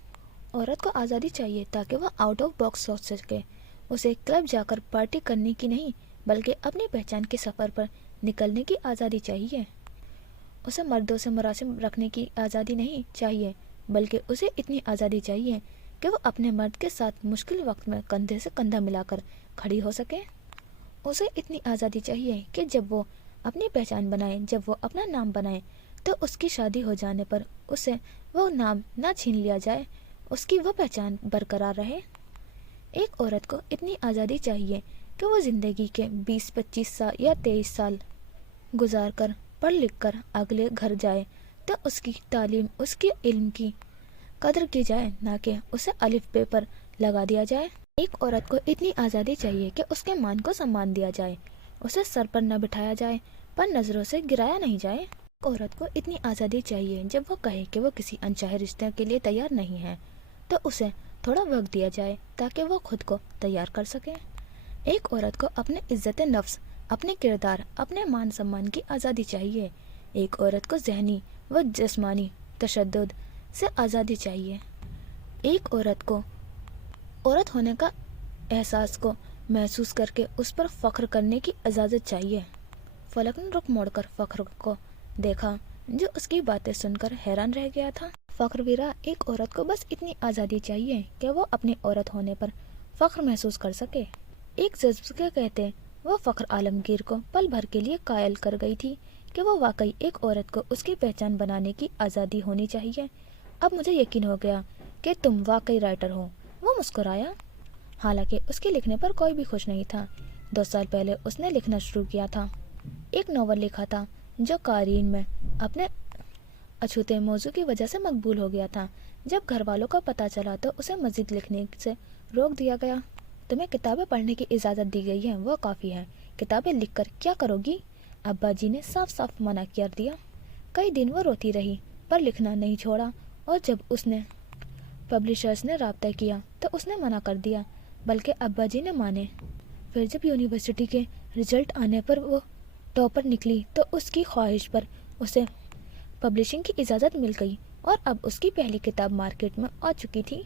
औरत को आज़ादी चाहिए ताकि वह आउट ऑफ बॉक्स सोच सके। उसे क्लब जाकर पार्टी करने की नहीं, बल्कि अपनी पहचान के सफ़र पर निकलने की आज़ादी चाहिए। उसे मर्दों से मुरासिम रखने की आज़ादी नहीं चाहिए, बल्कि उसे इतनी आज़ादी चाहिए कि वो अपने मर्द के साथ मुश्किल वक्त में कंधे से कंधा मिलाकर खड़ी हो सके। उसे इतनी आज़ादी चाहिए कि जब वो अपनी पहचान बनाए, जब वो अपना नाम बनाए, तो उसकी शादी हो जाने पर उसे वो नाम ना छीन लिया जाए, उसकी वो पहचान बरकरार रहे। एक औरत को इतनी आज़ादी चाहिए कि वो ज़िंदगी के 20-25 साल या 23 साल गुजार कर पढ़ लिख कर अगले घर जाए तो उसकी तालीम, उसके इल्म की कदर की जाए, ना कि उसे अलिफ बे पर लगा दिया जाए। एक औरत को इतनी आज़ादी चाहिए कि उसके मान को सम्मान दिया जाए, उसे सर पर न बिठाया जाए पर नज़रों से गिराया नहीं जाए। औरत को इतनी आज़ादी चाहिए जब वो कहे कि वो किसी अनचाहे रिश्ते के लिए तैयार नहीं है, तो उसे थोड़ा वक्त दिया जाए ताकि वो खुद को तैयार कर सके। एक औरत को अपने इज्जत नफ्स, अपने किरदार, अपने मान सम्मान की आज़ादी चाहिए। एक औरत को ज़हनी व जिस्मानी तशद्दुद से आज़ादी चाहिए। एक औरत को औरत होने का एहसास को महसूस करके उस पर फ़ख्र करने की इजाज़त चाहिए। फलक ने रुख मोड़कर फ़ख्र को देखा, जो उसकी बातें सुनकर हैरान रह गया था। फ़ख्रवीरा, एक औरत को बस इतनी आज़ादी चाहिए कि वो अपनी औरत होने पर फ़ख्र महसूस कर सके। एक जज्ब के कहते वो फ़ख्र आलमगीर को पल भर के लिए कायल कर गई थी कि वो वाकई एक औरत को उसकी पहचान बनाने की आज़ादी होनी चाहिए। अब मुझे यकीन हो गया कि तुम वाकई राइटर हो। वो मुस्कुराया। हालांकि उसके लिखने पर कोई भी खुश नहीं था। 2 साल पहले उसने लिखना शुरू किया था। एक नॉवल लिखा था जो कारीन में अपने अछूते मौजू की वजह से मकबूल हो गया था। जब घर वालों को पता चला तो उसे मजीद लिखने से रोक दिया गया। तुम्हें किताबें पढ़ने की इजाज़त दी गई है, वो काफ़ी है। किताबें लिखकर क्या करोगी? अब्बा जी ने साफ साफ मना कर दिया। कई दिन वो रोती रही पर लिखना नहीं छोड़ा, और जब उसने पब्लिशर्स ने राब्ता किया तो उसने मना कर दिया, बल्कि अब्बा जी ने माने। फिर जब यूनिवर्सिटी के रिजल्ट आने पर वो टॉपर निकली तो उसकी ख्वाहिश पर उसे पब्लिशिंग की इजाज़त मिल गई, और अब उसकी पहली किताब मार्केट में आ चुकी थी।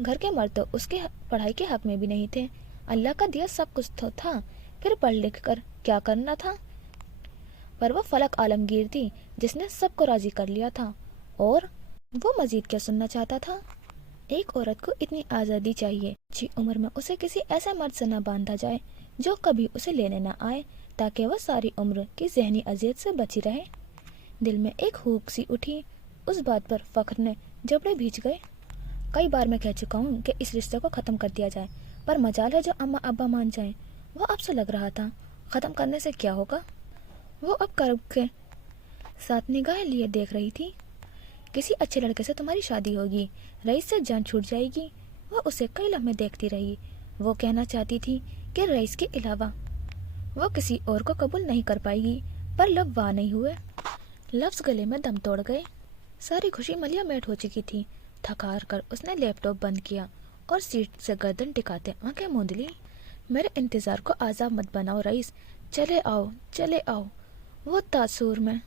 घर के मर्द तो उसके पढ़ाई के हक में भी नहीं थे। अल्लाह का दिया सब कुछ तो था, फिर पढ़ लिख कर क्या करना था। पर वो फलक आलमगीर थी जिसने सबको राजी कर लिया था, और वो मजीद क्या सुनना चाहता था। एक औरत को इतनी आज़ादी चाहिए अच्छी उम्र में उसे किसी ऐसे मर्द से न बांधा जाए जो कभी उसे लेने न आए, ताकि वह सारी उम्र की जहनी अजियत से बची रहे। दिल में एक हुक सी उठी। उस बात पर फ़ख्र ने जबड़े भींच गए। कई बार मैं कह चुका हूँ कि इस रिश्ते को ख़त्म कर दिया जाए, पर मजाल है जो अम्मा अब्बा मान जाएं। वो अब से लग रहा था ख़त्म करने से क्या होगा। वो अब कर्ब के साथ निगाहें लिए देख रही थी। किसी अच्छे लड़के से तुम्हारी शादी होगी, रईस से जान छूट जाएगी। वह उसे कई लम्हे देखती रही। वो कहना चाहती थी कि रईस के अलावा वो किसी और को कबूल नहीं कर पाएगी, पर लब वाह नहीं हुए। लफ्ज़ गले में दम तोड़ गए। सारी खुशी मलिया मेट हो चुकी थी। थक हार कर उसने लैपटॉप बंद किया और सीट से गर्दन टिकाते आंखें मूंद ली। मेरे इंतज़ार को आज़ाब मत बनाओ रईस, चले आओ चले आओ। वो तासुर में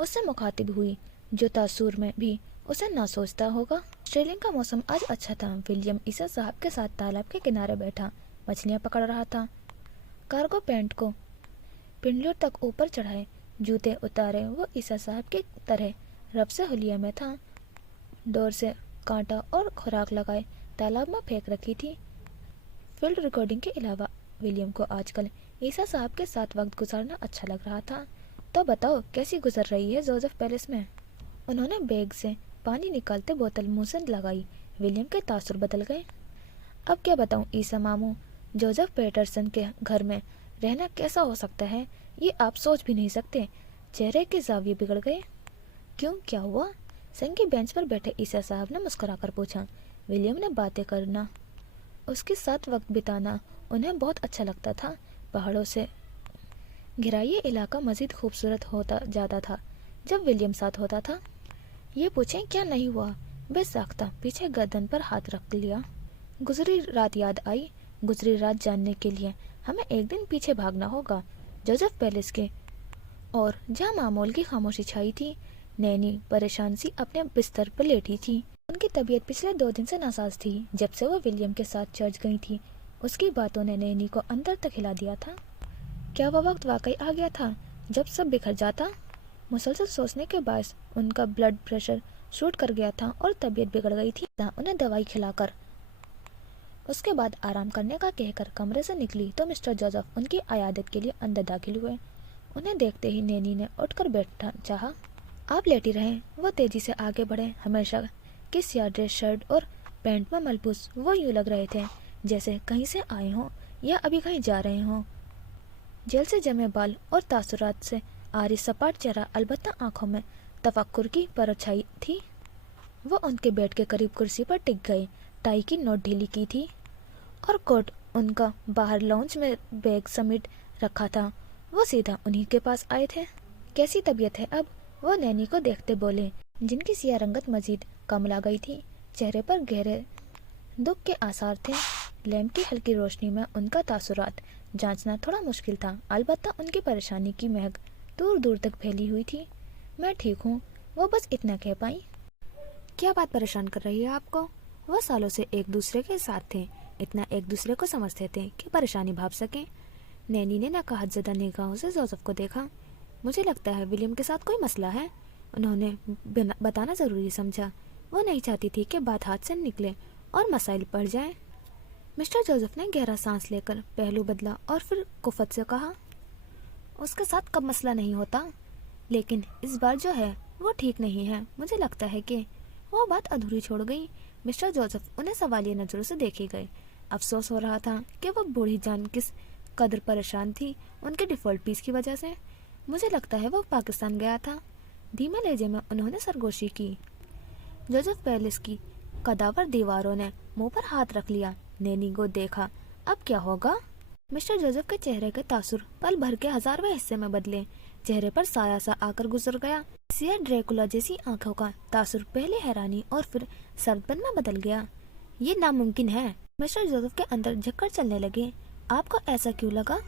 उससे मुखातिब हुई, जो तासुर में भी उसे ना सोचता होगा। स्ट्रेलिंग का मौसम आज अच्छा था। विलियम ईसा साहब के साथ तालाब के किनारे बैठा मछलियाँ पकड़ रहा था। कार्गो पैंट को पिंडलियों तक ऊपर चढ़ाए, जूते उतारे, वो ईसा साहब की तरह रब से हुलिया में था। डोर से कांटा और खुराक लगाए तालाब में फेंक रखी थी। फील्ड रिकॉर्डिंग के अलावा विलियम को आजकल ईसा साहब के साथ वक्त गुजारना अच्छा लग रहा था। तो बताओ कैसी गुजर रही है जोसेफ पैलेस में? उन्होंने बैग से पानी निकालते बोतल मुंह से लगाई। विलियम के तासुर बदल गए। अब क्या बताऊं ईसा मामू, जोसेफ पैटरसन के घर में रहना कैसा हो सकता है, ये आप सोच भी नहीं सकते। चेहरे के जाविये बिगड़ गए। क्यों, क्या हुआ? संगी बेंच पर बैठे ईसा साहब ने मुस्कुराकर पूछा। विलियम ने बातें करना, उसके साथ वक्त बिताना उन्हें बहुत अच्छा लगता था। पहाड़ों से घिरा ये इलाका मजीद खूबसूरत होता जाता था जब विलियम साथ होता था। ये पूछें क्या नहीं हुआ? बेसाख्ता पीछे गर्दन पर हाथ रख लिया। गुजरी रात याद आई। गुजरी रात जानने के लिए हमें एक दिन पीछे भागना होगा, जोसेफ पैलेस के। और जहाँ मामूल की खामोशी छाई थी, नैनी परेशान सी अपने बिस्तर पर लेटी थी। उनकी तबीयत पिछले 2 दिन से नासाज थी। जब से वो विलियम के साथ चर्च गई थी, उसकी बातों ने नैनी को अंदर तक हिला दिया था। क्या वो वक्त वाकई आ गया था जब सब बिखर जाता? मुसलसल सोचने के बाद उनका ब्लड प्रेशर शूट कर गया था और तबीयत बिगड़ गई थी। उन्हें दवाई खिलाकर उसके बाद आराम करने का कहकर कमरे से निकली तो मिस्टर जोसेफ उनकी अयादत के लिए अंदर दाखिल हुए। उन्हें देखते ही नैनी ने उठकर बैठना चाहा। आप लेटी रहें। वो तेजी से आगे बढ़े। हमेशा की सियाह ड्रेस शर्ट और पैंट में मलबूस वो यूं लग रहे थे जैसे कहीं से आए हों या अभी कहीं जा रहे हों। जेल से जमे बाल और तासुरात से आरी सपाट चेहरा, अलबत्ता आंखों में तफक्कुर की परछाई थी। वो उनके बेड के करीब कुर्सी पर टिक गए। टाई की नोट ढीली की थी और कोट उनका बाहर लाउंज में बैग समेट रखा था। वो सीधा उन्हीं के पास आए थे। कैसी तबीयत है अब? वो नैनी को देखते बोले, जिनकी सियाह रंगत मजीद कम ला गई थी। चेहरे पर गहरे दुख के आसार थे। लैंप की हल्की रोशनी में उनका तासुरात जांचना थोड़ा मुश्किल था, अलबत्ता उनकी परेशानी की महक दूर दूर तक फैली हुई थी। मैं ठीक हूँ, वो बस इतना कह पाई। क्या बात परेशान कर रही है आपको? वो सालों से एक दूसरे के साथ थे, इतना एक दूसरे को समझते थे कि परेशानी भाप सके। नैनी ने नकाहतज़दा निगाहों से जोसेफ को देखा। मुझे लगता है विलियम के साथ कोई मसला है, उन्होंने बताना ज़रूरी समझा। वो नहीं चाहती थी कि बात हाथ से निकले और मसाइल बढ़ जाए। मिस्टर जोसेफ ने गहरा सांस लेकर पहलू बदला और फिर कुफत से कहा, उसके साथ कब मसला नहीं होता, लेकिन इस बार जो है वो ठीक नहीं है। मुझे लगता है कि वो बात अधूरी छोड़ गई। मिस्टर जोसेफ उन्हें सवालिया नजरों से देखे गए। अफसोस हो रहा था कि वो बूढ़ी जान किस कदर परेशान थी उनके डिफॉल्ट पीस की वजह से। मुझे लगता है वो पाकिस्तान गया था। धीमे लहजे में उन्होंने सरगोशी की। जोसेफ पैलेस की कदावर दीवारों ने मुंह पर हाथ रख लिया। नैनी को देखा। अब क्या होगा? मिस्टर जोसेफ के चेहरे के तासुर पल भर के 1000वें हिस्से में बदले। चेहरे पर साया सा आकर गुजर गया। सिया ड्रैकुला जैसी आंखों का तासुर पहले हैरानी और फिर सर्दपन में बदल गया। ये नामुमकिन है। मिस्टर जोसेफ के अंदर झक्कर चलने लगे। आपको ऐसा क्यों लगा?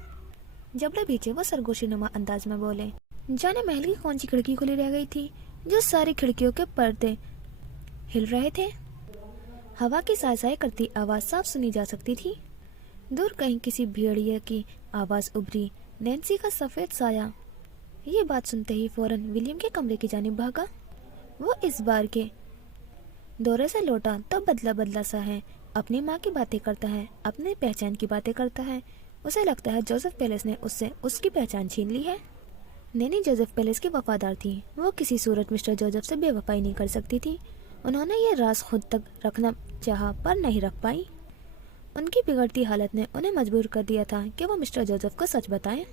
जबड़े भीचे वो सरगोशी नुमा अंदाज में बोले, जाने महल की कौन सी खिड़की खुली रह गई थी जो सारी खिड़कियों के पर्दे हिल रहे थे। हवा की साय करती आवाज साफ सुनी जा सकती थी। दूर कहीं किसी भेड़िए की आवाज उभरी। नैन्सी का सफेद साया। ये बात सुनते ही फौरन विलियम के कमरे की जानिब भागा। वो इस बार के दौरे से लौटा तो बदला बदला सा है। अपनी माँ की बातें करता है, अपनी पहचान की बातें करता है। उसे लगता है जोसेफ पैलेस ने उससे उसकी पहचान छीन ली है। नैनी जोसेफ पैलेस की वफादार थी। वो किसी सूरत मिस्टर जोसेफ से बेवफाई नहीं कर सकती थी। उन्होंने ये राज खुद तक रखना चाहा पर नहीं रख पाई। उनकी बिगड़ती हालत ने उन्हें मजबूर कर दिया था कि वो मिस्टर जोसेफ को सच बताएं।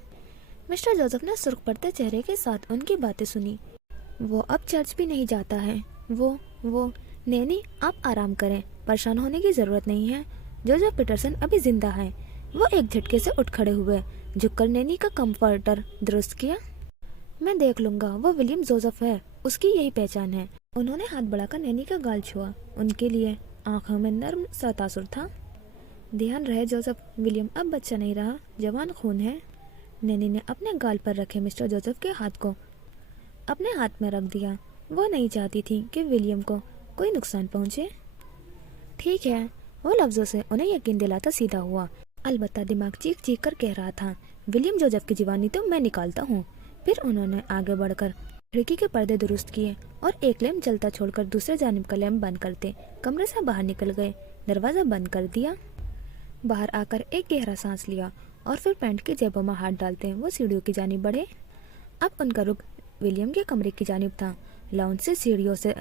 मिस्टर जोसेफ ने सुर्ख पड़ते चेहरे के साथ उनकी बातें सुनी। वो अब चर्च भी नहीं जाता है। वो नैनी, आप आराम करें, परेशान होने की जरूरत नहीं है। जोसेफ पीटरसन अभी जिंदा है। वो एक झटके से उठ खड़े हुए, झुककर नैनी का कंफर्टर दुरुस्त किया। मैं देख लूंगा, वो विलियम जोसेफ है, उसकी यही पहचान है। उन्होंने हाथ बढ़ाकर नैनी का गाल छुआ। उनके लिए आंखों में नर्म सा तासुर था। ध्यान रहे जोसेफ, विलियम अब बच्चा नहीं रहा, जवान खून है। नैनी ने अपने गाल पर रखे मिस्टर जोसेफ के हाथ को अपने हाथ में रख दिया। वो नहीं चाहती थी कि विलियम को कोई नुकसान पहुंचे। ठीक है, वो लफ्जों से उन्हें यकीन दिलाता सीधा हुआ। अलबत्ता दिमाग चीख चीख कर कह रहा था, विलियम जोसेफ की जीवानी तो मैं निकालता हूँ। फिर उन्होंने आगे बढ़कर खिड़की के पर्दे दुरुस्त किए और एक लैंप जलता छोड़कर दूसरे जानिब का लैंप बंद करते कमरे से बाहर निकल गए। दरवाजा बंद कर दिया। बाहर आकर एक गहरा सांस लिया और फिर पैंट की जेबों में हाथ डालते वो सीढ़ियों की जानिब बढ़े। अब उनका रुख विलियम के कमरे की जानिब था। लाउंज से सीढ़ियों से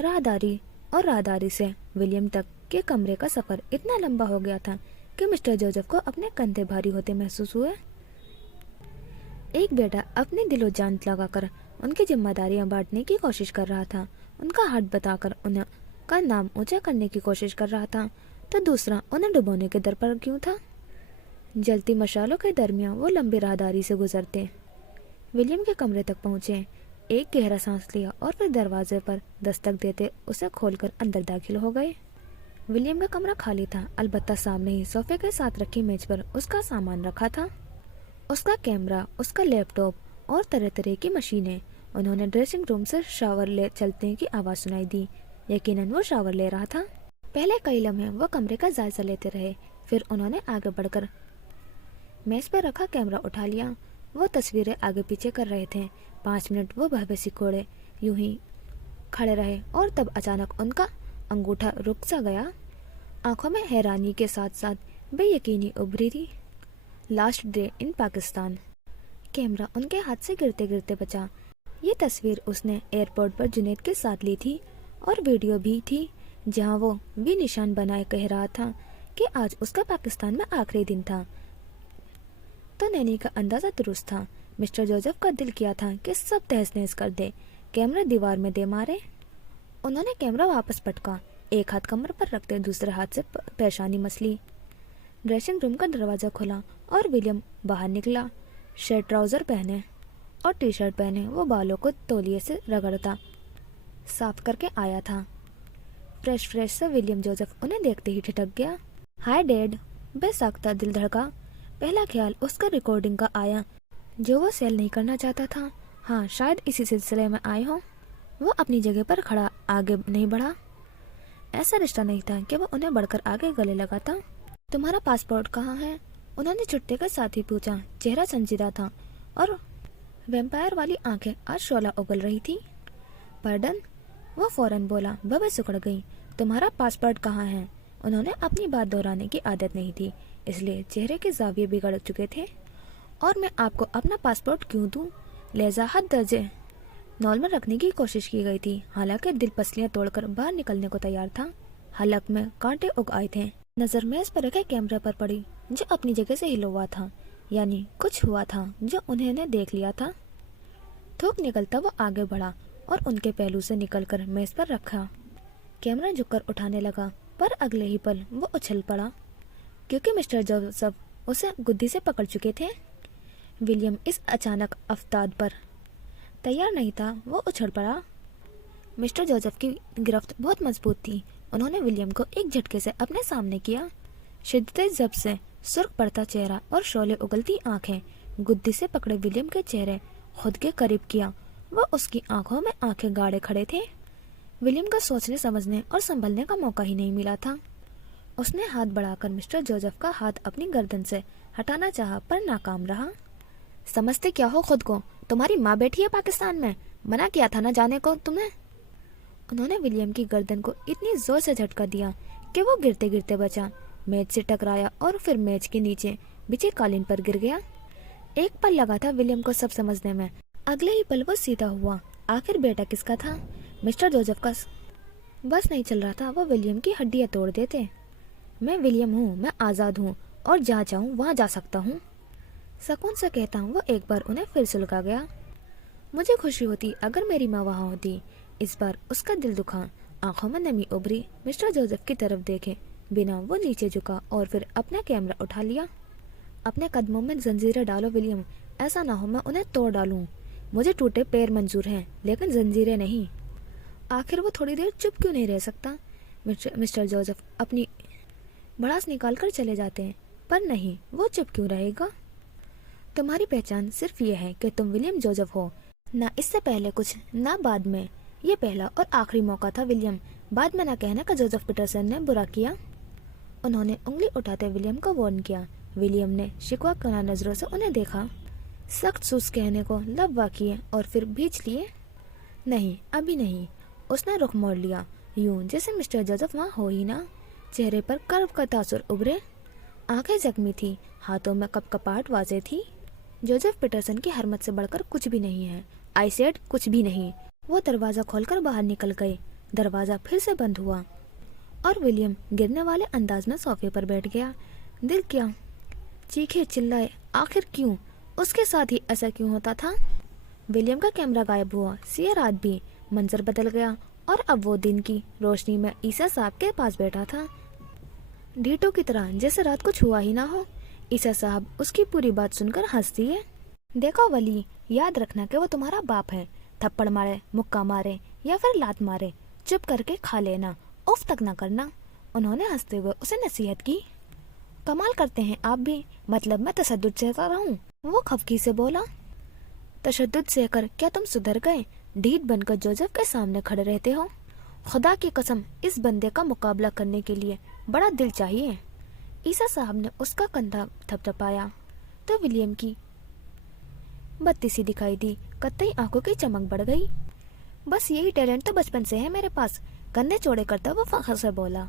राहदारी से विलियम तक के कमरे का सफर इतना लंबा हो गया था कि मिस्टर जोसेफ को अपने कंधे भारी होते महसूस हुए। एक बेटा अपने दिलो जान लगाकर उनकी जिम्मेदारियां बांटने की कोशिश कर रहा था। उनका हाथ बताकर उन्हें का नाम ऊंचा करने की कोशिश कर रहा था, तो दूसरा उन्हें डुबोने के दर पर क्यों था। जलती मशालों के दरमियान वो लंबी राहदारी से गुजरते विलियम के कमरे तक पहुंचे। एक गहरा सांस लिया और फिर दरवाजे पर दस्तक देते उसे खोलकर अंदर दाखिल हो गए। विलियम का कमरा खाली था, अलबत्ता सामने ही सोफे के साथ रखी मेज पर उसका सामान रखा था। उसका कैमरा, उसका लैपटॉप और तरह तरह की मशीनें। उन्होंने ड्रेसिंग रूम से शावर ले चलने की आवाज़ सुनाई दी। यकीनन वो शावर ले रहा था। पहले कई लम्हे वो कमरे का जायजा लेते रहे, फिर उन्होंने आगे बढ़कर मेज पर रखा कैमरा उठा लिया। वो तस्वीरें आगे पीछे कर रहे थे। 5 मिनट वो भव्य सिकोड़े यूं ही खड़े रहे और तब अचानक उनका अंगूठा रुक सा गया। आंखों में हैरानी के साथ साथ बेयकीनी उभरी थी। Last day in Pakistan. Camera उनके हाथ से गिरते गिरते बचा। ये तस्वीर उसने एयरपोर्ट पर जुनैद के साथ ली थी और वीडियो भी थी, जहां वो भी निशान बनाए कह रहा था कि आज उसका पाकिस्तान में आखिरी दिन था। तो नैनी का अंदाजा दुरुस्त था। मिस्टर जोसेफ का दिल किया था कि सब तहस नहस कर दे, कैमरा दीवार में दे मारे। उन्होंने कैमरा वापस पटका, एक हाथ कमर पर रखते दूसरे हाथ से पेशानी मसली। ड्रेसिंग रूम का दरवाजा खुला और विलियम बाहर निकला। शर्ट ट्राउजर पहने और टी शर्ट पहने वो बालों को तौलिए से रगड़ता साफ करके आया था। फ्रेश से विलियम जोसेफ उन्हें देखते ही ठिठक गया। हाय डैड, बेसाख्ता दिल धड़का। पहला ख्याल उसका रिकॉर्डिंग का आया, जो वो सेल नहीं करना चाहता था। हाँ, शायद इसी सिलसिले में आए हों। वो अपनी जगह पर खड़ा आगे नहीं बढ़ा। ऐसा रिश्ता नहीं था कि वो उन्हें बढ़कर आगे गले लगाता। तुम्हारा पासपोर्ट कहाँ है? उन्होंने छुट्टे के साथ ही पूछा। चेहरा संजीदा था और वैम्पायर वाली आंखें आज शोला उगल रही थी। पर्डन? वो फौरन बोला। बबे सुकड़ गई। तुम्हारा पासपोर्ट कहाँ है? उन्होंने अपनी बात दोहराने की आदत नहीं थी, इसलिए चेहरे के जाविये बिगड़ चुके थे। और मैं आपको अपना पासपोर्ट क्यों दूं? लहजा हद दर्जे नॉल में रखने की कोशिश की गई थी, हालांकि दिल पसलियां तोड़कर बाहर निकलने को तैयार था। हलक में कांटे उग आए थे। नजर मेज पर रखे कैमरे पर पड़ी, जो अपनी जगह से हिला हुआ था, यानी कुछ हुआ था जो उन्होंने देख लिया था। थूक निकलता वो आगे बढ़ा और उनके पहलू से निकलकर मेज पर रखा। कैमरा झुककर उठाने लगा, पर अगले ही पल वो उछल पड़ा, क्योंकि मिस्टर जोसेफ उसे गुद्दी से पकड़ चुके थे। विलियम इस अचानक अफ्ताद पर तैयार नहीं था। वो उछल पड़ा। मिस्टर जोसेफ की गिरफ्त बहुत मजबूत थी। उन्होंने विलियम को एक झटके से अपने सामने किया। शिद्दत जब से सुर्ख पड़ता चेहरा और शोले उगलती आंखें गुद्दी से पकड़े विलियम के चेहरे खुद के करीब किया। वो उसकी आंखों में आंखें गाड़े खड़े थे। विलियम को सोचने समझने और संभलने का मौका ही नहीं मिला था। उसने हाथ बढ़ाकर मिस्टर जोसेफ का हाथ अपनी गर्दन से हटाना चाहा, पर नाकाम रहा। समझते क्या हो खुद को? तुम्हारी माँ बैठी है पाकिस्तान में, मना किया था ना जाने को तुम्हें। उन्होंने विलियम की गर्दन को इतनी जोर से झटका दिया कि वो गिरते गिरते बचा, मेज से टकराया और फिर मेज के नीचे बिछे कालीन पर गिर गया। एक पल लगा था विलियम को सब समझने में। अगले ही पल वो सीधा हुआ। आखिर बेटा किसका था? मिस्टर जोसेफ का। बस नहीं चल रहा था, वो विलियम की हड्डियां तोड़ देते। मैं विलियम हूँ, मैं आज़ाद हूँ और जहाँ चाहूँ वहाँ जा सकता हूँ। सुकून से कहता हूँ। वो एक बार उन्हें फिर सुलगा गया। मुझे खुशी होती अगर मेरी माँ वहाँ होती। इस बार उसका दिल दुखा, आंखों में नमी उभरी। मिस्टर जोसेफ की तरफ देखे बिना वो नीचे झुका और फिर अपना कैमरा उठा लिया। अपने कदमों में जंजीरें डालो विलियम, ऐसा ना हो मैं उन्हें तोड़ डालूं। मुझे टूटे पैर मंजूर हैं, लेकिन जंजीरें नहीं। आखिर वो थोड़ी देर चुप क्यों नहीं रह सकता? मिस्टर जोसेफ अपनी भड़ास निकाल कर चले जाते हैं, पर नहीं, वो चुप क्यों रहेगा? तुम्हारी पहचान सिर्फ ये है कि तुम विलियम जोसेफ हो, ना इससे पहले कुछ ना बाद में। ये पहला और आखिरी मौका था विलियम, बाद में ना कहना कि जोसेफ पीटरसन ने बुरा किया। उन्होंने उंगली उठाते विलियम को वार्न किया। विलियम ने शिकवा कना नजरों से उन्हें देखा। सख्त सूस कहने को लब वाकिए और फिर भींच लिए। नहीं, अभी नहीं। उसने रुख मोड़ लिया, यूं जैसे मिस्टर जोसेफ वहाँ हो ही ना। चेहरे पर कर्व का तासुर उभरे। आंखें जख्मी थी, हाथों में कपकपाहट वाजे थी। जोसेफ पीटरसन की हरमत से बढ़कर कुछ भी नहीं है। आई सेड कुछ भी नहीं। वो दरवाजा खोलकर बाहर निकल गए। दरवाजा फिर से बंद हुआ और विलियम गिरने वाले अंदाज में सोफे पर बैठ गया। दिल क्या चीखे चिल्लाए, आखिर क्यों? उसके साथ ही ऐसा क्यों होता था? विलियम का कैमरा गायब हुआ। सी रात भी मंजर बदल गया और अब वो दिन की रोशनी में ईसा साहब के पास बैठा था, ढीटो की तरह, जैसे रात कुछ हुआ ही ना हो। ईसा साहब उसकी पूरी बात सुनकर हंस दिए। देखो वली, याद रखना कि वो तुम्हारा बाप है। थप्पड़ मारे, मुक्का मारे या फिर लात मारे, चुप करके खा लेना, उफ तक ना करना। उन्होंने हंसते हुए उसे नसीहत की। कमाल करते हैं आप भी, मतलब मैं तशद्दुद सहता रहूं? वो खफकी से बोला। तशद्दुद सहकर क्या तुम सुधर गए? ढीठ बनकर जोसेफ के सामने खड़े रहते हो। खुदा की कसम, इस बंदे का मुकाबला करने के लिए बड़ा दिल चाहिए। ईसा साहब ने उसका कंधा थपथपाया तो विलियम की बत्ती सी दिखाई दी। कत्तई आंखों की चमक बढ़ गई। बस यही टैलेंट तो बचपन से है मेरे पास, कंधे चौड़े करता वो फख्र से बोला।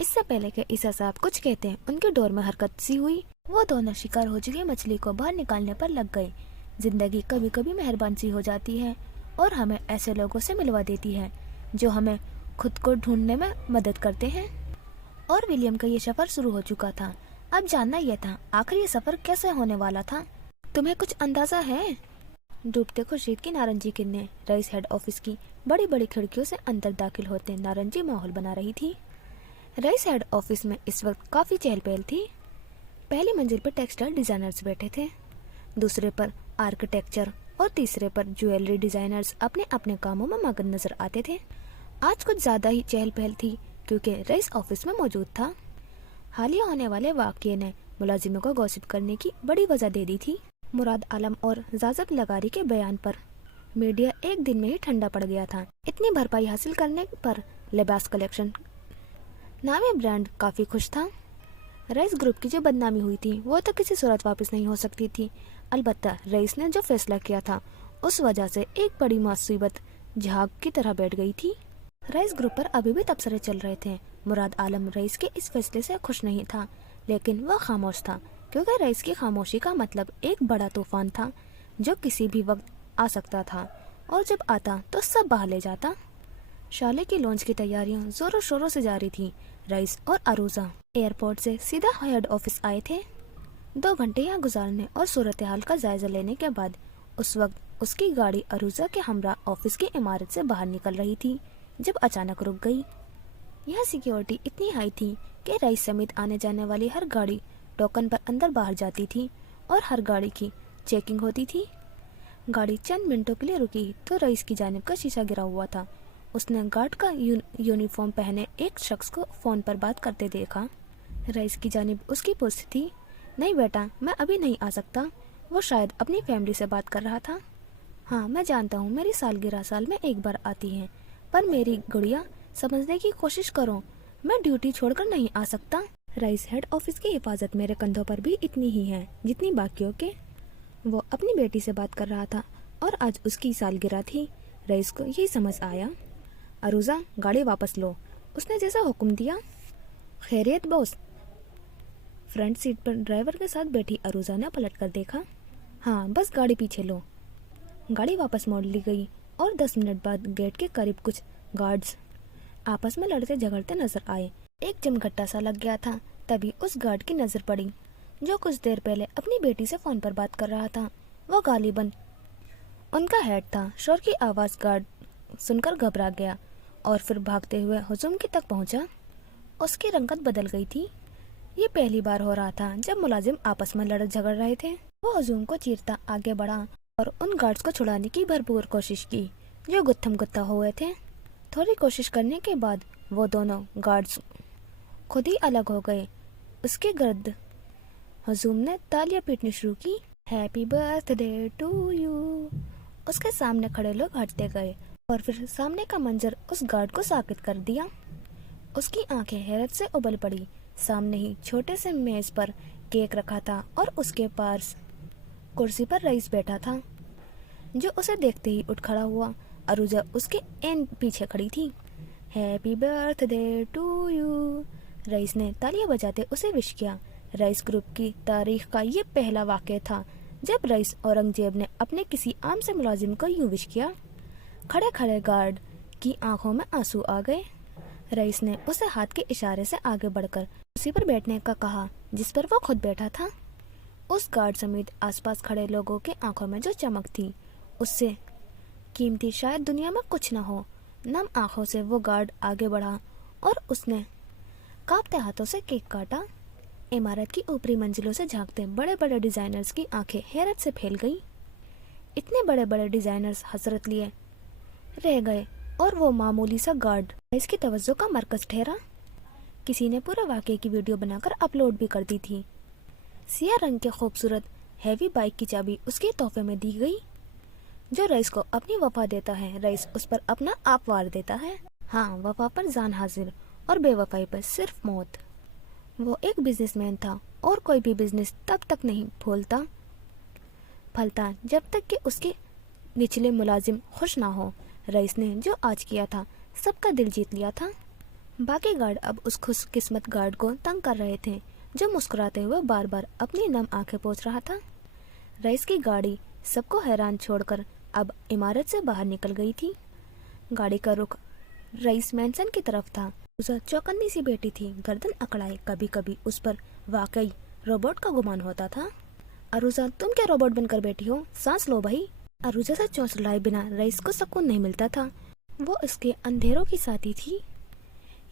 इससे पहले कि ईसा साहब कुछ कहते हैं, उनके डोर में हरकत सी हुई। वो दोनों शिकार हो चुकी मछली को बाहर निकालने पर लग गए। जिंदगी कभी कभी मेहरबान सी हो जाती है और हमें ऐसे लोगों से मिलवा देती है जो हमें खुद को ढूंढने में मदद करते हैं। और विलियम का ये सफर शुरू हो चुका था। अब जानना यह था आखिर ये सफर कैसे होने वाला था। तुम्हें कुछ अंदाजा है? डूबते खुर्शीद की नारंगी किरणें रईस हेड ऑफिस की बड़ी बड़ी खिड़कियों से अंदर दाखिल होते नारंगी माहौल बना रही थी। रईस हेड ऑफिस में इस वक्त काफी चहल पहल थी। पहली मंजिल पर टेक्सटाइल डिजाइनर्स बैठे थे, दूसरे पर आर्किटेक्चर और तीसरे पर ज्वेलरी डिजाइनर्स अपने अपने कामों में मगन नजर आते थे। आज कुछ ज्यादा ही चहल पहल थी क्योंकि रईस ऑफिस में मौजूद था। हालिया होने वाले वाकये ने मुलाजिमों को गॉसिप करने की बड़ी वजह दे दी थी। मुराद आलम और जाजक लगारी के बयान पर मीडिया एक दिन में ही ठंडा पड़ गया था। इतनी भरपाई हासिल करने पर लिबास कलेक्शन नामी ब्रांड काफी खुश था। रईस ग्रुप की जो बदनामी हुई थी वो तो किसी सूरत वापस नहीं हो सकती थी। अलबत्ता रईस ने जो फैसला किया था उस वजह से एक बड़ी मुसीबत झाग की तरह बैठ गई थी। रईस ग्रुप पर अभी भी तबसरे चल रहे थे। मुराद आलम रईस के इस फैसले से खुश नहीं था, लेकिन वह खामोश था क्योंकि रईस की खामोशी का मतलब एक बड़ा तूफान था जो किसी भी वक्त आ सकता था और जब आता तो सब बहा ले जाता। शाले की लॉन्च की तैयारियां जोरों शोरों से जारी थी। रईस और अरूजा एयरपोर्ट से सीधा हेड ऑफिस आए थे। 2 घंटे यहाँ गुजारने और सूरत हाल का जायजा लेने के बाद उस वक्त उसकी गाड़ी अरूजा के हमरा ऑफिस की इमारत से बाहर निकल रही थी जब अचानक रुक गई। यहाँ सिक्योरिटी इतनी हाई थी कि रईस समेत आने जाने वाली हर गाड़ी टोकन पर अंदर बाहर जाती थी और हर गाड़ी की चेकिंग होती थी। गाड़ी चंद मिनटों के लिए रुकी तो रईस की जानिब का शीशा गिरा हुआ था। उसने गार्ड का यूनिफॉर्म पहने एक शख्स को फोन पर बात करते देखा। रईस की जानिब उसकी पूछ थी, नहीं बेटा, मैं अभी नहीं आ सकता। वो शायद अपनी फैमिली से बात कर रहा था। हाँ, मैं जानता हूँ मेरी सालगिरह साल में एक बार आती है, पर मेरी गुड़िया, समझने की कोशिश करो, मैं ड्यूटी छोड़कर नहीं आ सकता। रईस हेड ऑफिस की हिफाजत मेरे कंधों पर भी इतनी ही है जितनी बाकियों के। वो अपनी बेटी से बात कर रहा था और आज उसकी सालगिरह थी। रईस को यही समझ आया। अरूजा, गाड़ी वापस लो, उसने जैसा हुक्म दिया। खैरियत बॉस? फ्रंट सीट पर ड्राइवर के साथ बैठी अरूजा ने पलट कर देखा। हाँ, बस गाड़ी पीछे लो। गाड़ी वापस मोड़ ली गई और 10 मिनट बाद गेट के करीब कुछ गार्ड्स आपस में लड़ते झगड़ते नजर आए। एक जमघट्टा सा लग गया था। तभी उस गार्ड की नजर पड़ी जो कुछ देर पहले अपनी बेटी से फोन पर बात कर रहा था। वो गालिबन उनका हेड था। शोर की आवाज गार्ड सुनकर घबरा गया और फिर भागते हुए हुजूम की तक पहुंचा। उसकी रंगत बदल गई थी। ये पहली बार हो रहा था जब मुलाजिम आपस में लड़ झगड़ रहे थे। वो हुजूम को चीरता आगे बढ़ा और उन गार्ड्स को छुड़ाने की भरपूर कोशिश की जो गुत्थम गुत्था हुए थे। थोड़ी कोशिश करने के बाद वो दोनों गार्ड्स खुद ही अलग हो गए। उसके गर्द हुजूम ने तालियां पीटनी शुरू की। Happy birthday to you. उसके सामने खड़े लोग हटते गए और फिर सामने का मंजर उस गार्ड को साकित कर दिया। उसकी आंखें हैरत से उबल पड़ी। सामने ही छोटे से मेज पर केक रखा था और उसके पास कुर्सी पर रईस बैठा था जो उसे देखते ही उठ खड़ा हुआ। अरूजा उसके एन पीछे खड़ी थी। Happy birthday to you. Rais ने तालियां बजाते उसे विश किया। रईस ग्रुप की तारीख का ये पहला वाक़या था जब रईस औरंगजेब ने अपने किसी आम से मुलाजिम को यूं विश किया। खड़े खड़े गार्ड की आंखों में आंसू आ गए। रईस ने उसे हाथ के इशारे से आगे बढ़कर उसी पर बैठने का कहा जिस पर वो खुद बैठा था। उस गार्ड समेत आसपास खड़े लोगों के आंखों में जो चमक थी उससे कीमती शायद दुनिया में कुछ न हो। नम आंखों से वो गार्ड आगे बढ़ा और उसने कांपते हाथों से केक काटा। इमारत की ऊपरी मंजिलों से झांकते बड़े बड़े डिजाइनर्स की आंखें हैरत से फैल गईं। इतने बड़े बड़े डिजाइनर्स हसरत लिए रह गए और वो मामूली सा गार्ड इसकी तवज्जो का मरकज ठहरा। किसी ने पूरे वाकये की वीडियो बनाकर अपलोड भी कर दी थी। सियाह रंग के खूबसूरत हैवी बाइक की चाबी उसके तोहफे में दी गई। जो रईस को अपनी वफा देता है, रईस उस पर अपना आप वार देता है। हाँ, वफा पर जान हाजिर और बेवफाई पर सिर्फ मौत। वो एक बिजनेसमैन था और कोई भी बिजनेस तब तक नहीं फलता जब तक कि उसके निचले मुलाजिम खुश ना हो। रईस ने जो आज किया था, सबका दिल जीत लिया था। बाकी गार्ड अब उस खुशकिस्मत गार्ड को तंग कर रहे थे, जो मुस्कुराते हुए बार बार अपनी नम आंखें पोंछ रहा था। रईस की गाड़ी सबको हैरान छोड़कर अब इमारत से बाहर निकल गई थी। गाड़ी का रुख रईस मैंसन की तरफ था। उसे चौकन्नी सी बैठी थी, गर्दन अकड़ाए। कभी कभी उस पर वाकई रोबोट का गुमान होता था। अरुजा, तुम क्या रोबोट बनकर बैठी हो? सांस लो भाई। अरुजा से चौंसलाए बिना रईस को सुकून नहीं मिलता था। वो इसके अंधेरों की साथी थी।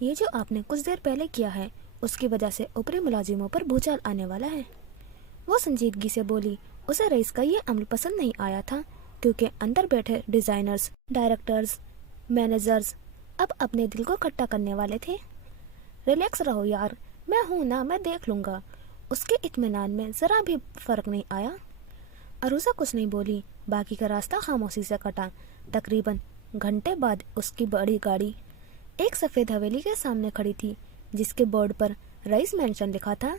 ये जो आपने कुछ देर पहले किया है, उसकी वजह से ऊपरी मुलाजिमों पर भूचाल आने वाला है। वो संजीदगी से बोली। उसे रईस का ये अमल पसंद नहीं आया था, क्योंकि अंदर बैठे डिजाइनर्स, डायरेक्टर्स, मैनेजर्स अब अपने दिल को खट्टा करने वाले थे। रिलैक्स रहो यार, मैं हूं ना, मैं देख लूंगा। उसके इत्मीनान में जरा भी फर्क नहीं आया। अरुजा कुछ नहीं बोली। बाकी का रास्ता खामोशी से कटा। तकरीबन घंटे बाद उसकी बड़ी गाड़ी एक सफेद हवेली के सामने खड़ी थी, जिसके बोर्ड पर रईस मेंशन लिखा था।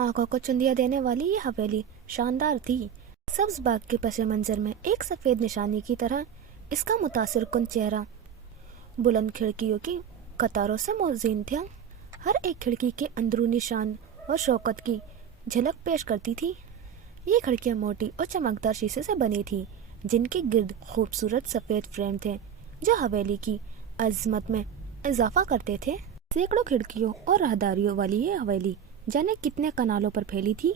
आंखों को चुंदिया देने वाली ये हवेली शानदार थी। सब्ज बाग के पसे मंजर में एक सफेद निशानी की तरह इसका मुतासिर कुन चेहरा बुलंद खिड़कियों की कतारों से मोज़ीन था। हर एक खिड़की के अंदरूनी शान और शौकत की झलक पेश करती थी। ये खिड़कियां मोटी और चमकदार शीशे से बनी थी, जिनके गिर्द खूबसूरत सफेद फ्रेम थे, जो हवेली की अजमत में इजाफा करते थे। सैकड़ों खिड़कियों और राहदारियों वाली ये हवेली जाने कितने कनालों पर फैली थी।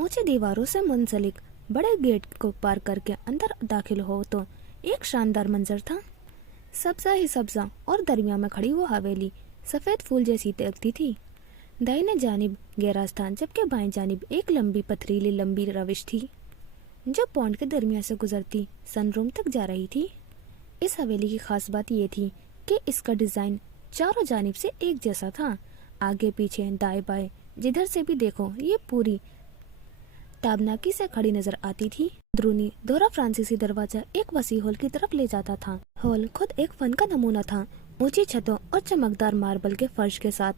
ऊंची दीवारों से मुंसलिक बड़े गेट को पार करके अंदर दाखिल हो तो एक शानदार मंजर था। सब्जा ही सब्जा, और दरमियान में खड़ी वो हवेली सफेद फूल जैसी लगती थी। दाहिने जानिब गैराज था, जबकि बाएं जानिब एक लंबी पथरीली लंबी रविश थी, जो पौंड के दरमियान से गुजरती सनरूम तक जा रही थी। इस हवेली की खास बात ये थी कि इसका डिजाइन चारों जानिब से एक जैसा था। आगे पीछे दाएं बाएं जिधर से भी देखो, ये पूरी ताबनाकी से खड़ी नजर आती थी। अंदरूनी दोहरा फ्रांसीसी दरवाजा एक वसी हॉल की तरफ ले जाता था। हॉल खुद एक फन का नमूना था, ऊंची छतों और चमकदार मार्बल के फर्श के साथ,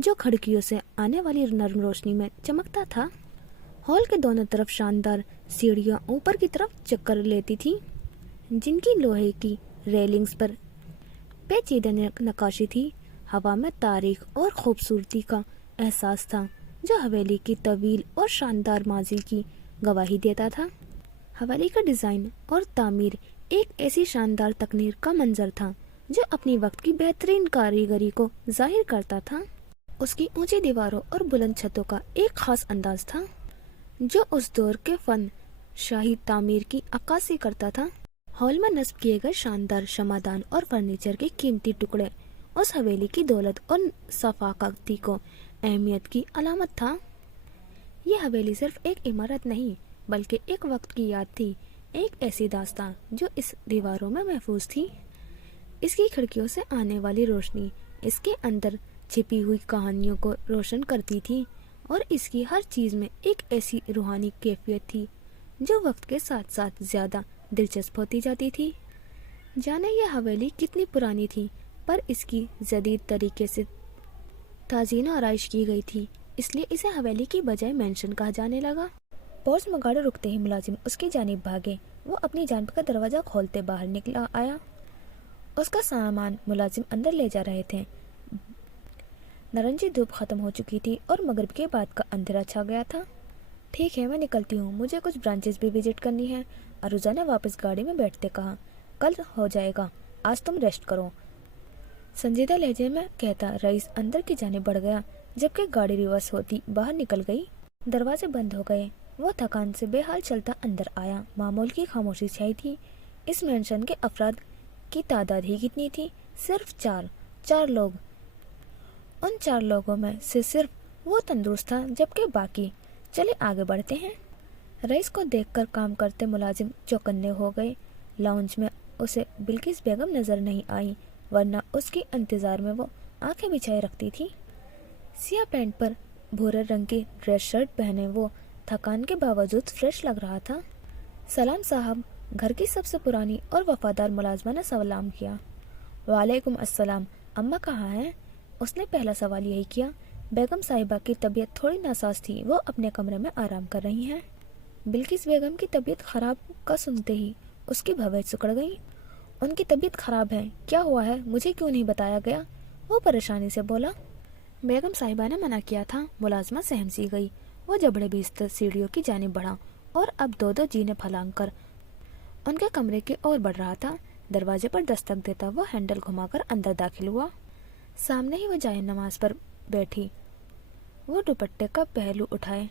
जो खिड़कियों से आने वाली नर्म रोशनी में चमकता था। हॉल के दोनों तरफ शानदार सीढ़ियां ऊपर की तरफ चक्कर लेती थी, जिनकी लोहे की रेलिंग्स पर पेचीदा नक्काशी थी। हवा में तारीख और खूबसूरती का एहसास था, जो हवेली की तवील और शानदार माजी की गवाही देता था। हवेली का डिजाइन और तामीर एक ऐसी शानदार तकनीर का मंजर था, जो अपनी वक्त की बेहतरीन कारीगरी को जाहिर करता था। उसकी ऊंची दीवारों और बुलंद छतों का एक खास अंदाज था, जो उस दौर के फन शाही तामीर की अक्कासी करता था। हॉल में नस्ब किए गए शानदार शमादान और फर्नीचर के कीमती टुकड़े उस हवेली की दौलत और सफाकती को अहमियत की अलामत था। ये हवेली सिर्फ एक इमारत नहीं, बल्कि एक वक्त की याद थी, एक ऐसी दास्तां जो इस दीवारों में महफूज थी। इसकी खिड़कियों से आने वाली रोशनी इसके अंदर छिपी हुई कहानियों को रोशन करती थी, और इसकी हर चीज में एक ऐसी रूहानी कैफियत थी, जो वक्त के साथ साथ ज्यादा दिलचस्प होती जाती थी। जाने ये हवेली कितनी पुरानी थी, पर इसकी जदीद तरीके से ताज़ीन आराइश की गई थी, इसलिए इसे हवेली की बजाय मेंशन कहा जाने लगा। पोर्च में गाड़ी रुकते ही मुलाजिम उसकी जानिब भागे। वो अपनी जानिब का दरवाजा खोलते बाहर निकला आया। उसका सामान मुलाजिम अंदर ले जा रहे थे। नारंगी धूप खत्म हो चुकी थी और मगरिब के बाद का अंधेरा छा गया था। ठीक है, मैं निकलती हूँ, मुझे कुछ ब्रांचेस भी विजिट करनी है, अरुजा ने वापस गाड़ी में बैठते कहा। कल हो जाएगा, आज तुम रेस्ट करो, संजीदा लहजे में कहता रईस अंदर की जानिब बढ़ गया, जबकि गाड़ी रिवर्स होती बाहर निकल गई। दरवाजे बंद हो गए। वो थकान से बेहाल चलता अंदर आया। मामूल की खामोशी छाई थी। इस मेंशन के अफराद की तादाद ही कितनी थी? सिर्फ चार लोग। उन 4 लोगों में से सिर्फ वो तंदुरुस्त था, जबकि बाकी। चले आगे बढ़ते हैं। रईस को देखकर काम करते मुलाजिम चौकन्ने हो गए। लाउंज में उसे बिल्किस बेगम नजर नहीं आई, वरना उसके इंतजार में वो आंखें बिछाए रखती थी। سیاہ پینٹ پر بھورے رنگ کی ڈریس شرٹ پہنے وہ تھکان کے باوجود فریش لگ رہا تھا۔ سلام صاحب، گھر کی سب سے پرانی اور وفادار ملازمہ نے سلام کیا۔ وعلیکم السلام، اماں کہاں ہیں؟ اس نے پہلا سوال یہی کیا۔ بیگم صاحبہ کی طبیعت تھوڑی ناساز تھی، وہ اپنے کمرے میں آرام کر رہی ہیں۔ بلکس بیگم کی طبیعت خراب کا سنتے ہی اس کی بھویں سکڑ گئی۔ ان کی طبیعت خراب ہے؟ کیا ہوا ہے؟ مجھے کیوں نہیں بتایا گیا؟ وہ پریشانی سے بولا۔ بیگم صاحبہ نے منع کیا تھا، ملازمہ سہم سی گئی۔ وہ جبڑے بیچتے سیڑھیوں کی جانب بڑھا اور اب دو جینے پھلانگ کر ان کے کمرے کی اور بڑھ رہا تھا۔ دروازے پر دستک دیتا وہ ہینڈل گھما کر اندر داخل ہوا۔ سامنے ہی وہ جائے نماز پر بیٹھی، وہ دوپٹے کا پہلو اٹھائے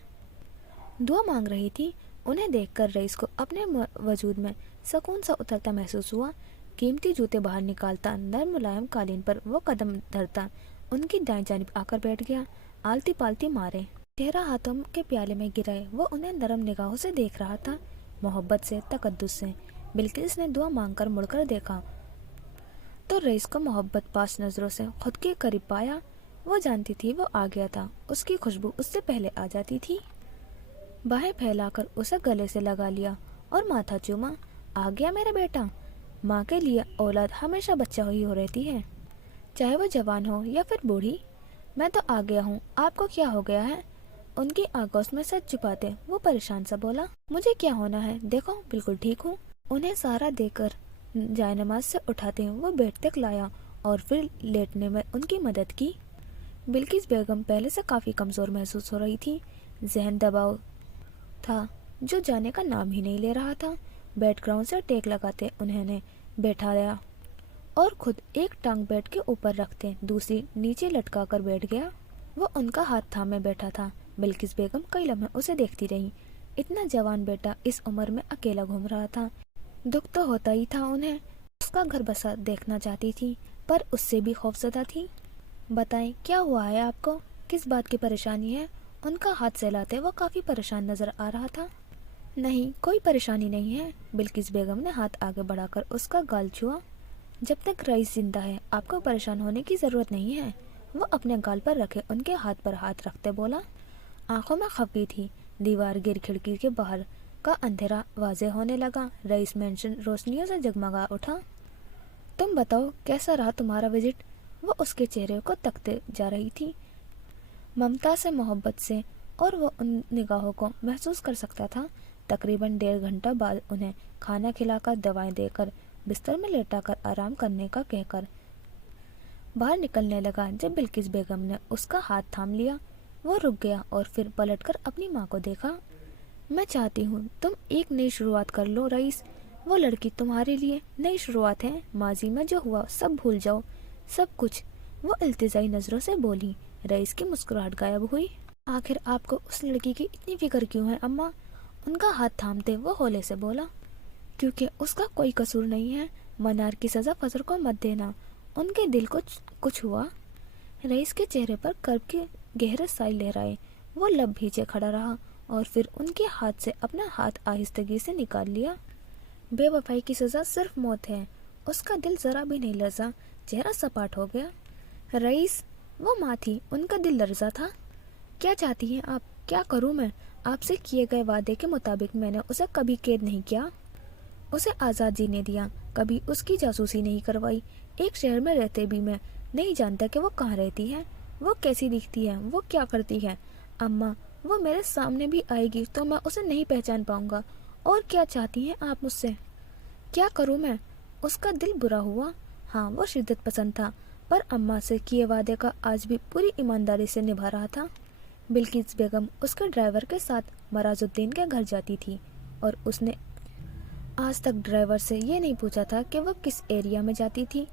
دعا مانگ رہی تھی۔ انہیں دیکھ کر رئیس کو اپنے وجود میں سکون سا اترتا محسوس ہوا۔ قیمتی جوتے باہر نکالتا نرم ملائم قالین پر وہ قدم دھرتا ان کی دائیں جانب آ کر بیٹھ گیا۔ آلتی پالتی مارے چہرہ ہاتھوں کے پیالے میں گرائے وہ انہیں نرم نگاہوں سے دیکھ رہا تھا، محبت سے، تقدس سے۔ بلکس نے دعا مانگ کر مڑ کر دیکھا تو رئیس کو محبت پاس نظروں سے خود کے قریب پایا۔ وہ جانتی تھی وہ آ گیا تھا، اس کی خوشبو اس سے پہلے آ جاتی تھی۔ باہیں پھیلا کر اسے گلے سے لگا لیا اور ماتھا چوما۔ آ گیا میرا بیٹا؟ ماں کے لیے اولاد ہمیشہ بچہ ہی ہو رہتی ہے، چاہے وہ جوان ہو یا پھر بوڑھی۔ میں تو آ گیا ہوں، آپ کو کیا ہو گیا ہے؟ ان کی آگوش میں سچ چھپاتے وہ پریشان سا بولا۔ مجھے کیا ہونا ہے؟ دیکھو بالکل ٹھیک ہوں۔ انہیں سہارا دے کر جائے نماز سے اٹھاتے وہ بیڈ تک لایا اور پھر لیٹنے میں ان کی مدد کی۔ بلکس بیگم پہلے سے کافی کمزور محسوس ہو رہی تھی، ذہن دباؤ تھا جو جانے کا نام ہی نہیں لے رہا تھا۔ بیڈ گراؤنڈ سے ٹیک لگاتے انہوں نے بیٹھایا اور خود ایک ٹانگ بیڈ کے اوپر رکھتے دوسری نیچے لٹکا کر بیٹھ گیا۔ وہ ان کا ہاتھ تھامے بیٹھا تھا۔ بلکس بیگم کئی لمحے اسے دیکھتی رہی۔ اتنا جوان بیٹا اس عمر میں اکیلا گھوم رہا تھا، دکھ تو ہوتا ہی تھا انہیں۔ اس کا گھر بسا دیکھنا چاہتی تھی پر اس سے بھی خوفزدہ تھی۔ بتائیں کیا ہوا ہے آپ کو؟ کس بات کی پریشانی ہے؟ ان کا ہاتھ سہلاتے وہ کافی پریشان نظر آ رہا تھا۔ نہیں کوئی پریشانی نہیں ہے۔ بلکس بیگم نے ہاتھ آگے بڑھا کر اس کا گال چھوا۔ جب تک رئیس زندہ ہے آپ کو پریشان ہونے کی ضرورت نہیں ہے۔ وہ اپنے گال پر رکھے ان کے ہاتھ پر ہاتھ رکھتے بولا۔ آنکھوں میں خفگی تھی۔ دیوار گر کھڑکی کے باہر کا اندھیرا واضح ہونے لگا۔ رئیس مینشن روشنیوں سے جگمگا اٹھا۔ تم بتاؤ کیسا رہا تمہارا وزٹ؟ وہ اس کے چہرے کو تکتے جا رہی تھی، ممتا سے، محبت سے، اور وہ ان نگاہوں کو محسوس کر سکتا تھا۔ تقریباً 1.5 گھنٹہ بعد انہیں کھانا کھلا کر دوائیں دے کر بستر میں لیٹا کر آرام کرنے کا کہہ کر باہر نکلنے لگا۔ جب بلکس بیگم نے اس کا ہاتھ تھام لیا وہ رک گیا اور پھر پلٹ کر اپنی ماں کو دیکھا۔ میں چاہتی ہوں تم ایک نئی شروعات کر لو رئیس، وہ لڑکی تمہارے لیے نئی شروعات ہے۔ ماضی میں جو ہوا سب بھول جاؤ، سب کچھ۔ وہ التجائی نظروں سے بولی۔ رئیس کی مسکراہٹ غائب ہوئی۔ آخر آپ کو اس لڑکی کی اتنی فکر کیوں ہے اماں؟ ان کا ہاتھ تھامتے وہ ہولے سے بولا۔ کیونکہ اس کا کوئی قصور نہیں ہے۔ منار کی سزا فضر کو مت دینا۔ ان کے دل کو کچھ ہوا؟ رئیس کے چہرے پر کرب کے گہرے سائل لہرائے۔ وہ لب بھیجے کھڑا رہا اور پھر ان کے ہاتھ سے اپنا ہاتھ آہستگی سے نکال لیا۔ بے وفائی کی سزا صرف موت ہے۔ اس کا دل ذرا بھی نہیں لرزا، چہرہ سپاٹ ہو گیا۔ رئیس، وہ ماں تھی، ان کا دل لرزا تھا۔ کیا چاہتی ہیں آپ؟ کیا کروں میں؟ آپ سے کیے گئے وعدے کے مطابق میں نے اسے کبھی قید نہیں کیا، اسے آزاد جینے دیا، کبھی اس کی جاسوسی نہیں کروائی۔ ایک شہر میں رہتے بھی میں نہیں جانتا کہ وہ کہاں رہتی ہے، وہ کیسی دکھتی ہے، وہ کیا کرتی ہے۔ اماں، وہ میرے سامنے بھی آئے گی تو میں اسے نہیں پہچان پاؤں گا۔ اور کیا چاہتی ہیں آپ مجھ سے؟ کیا کروں میں؟ اس کا دل برا ہوا۔ ہاں وہ شدت پسند تھا پر اماں سے کیے وعدے کا آج بھی پوری ایمانداری سے نبھا رہا تھا۔ بلکس بیگم اس کے ڈرائیور کے ساتھ مراز الدین کے گھر جاتی تھی اور اس نے آج تک ڈرائیور سے یہ نہیں پوچھا تھا کہ وہ کس ایریا میں جاتی تھی۔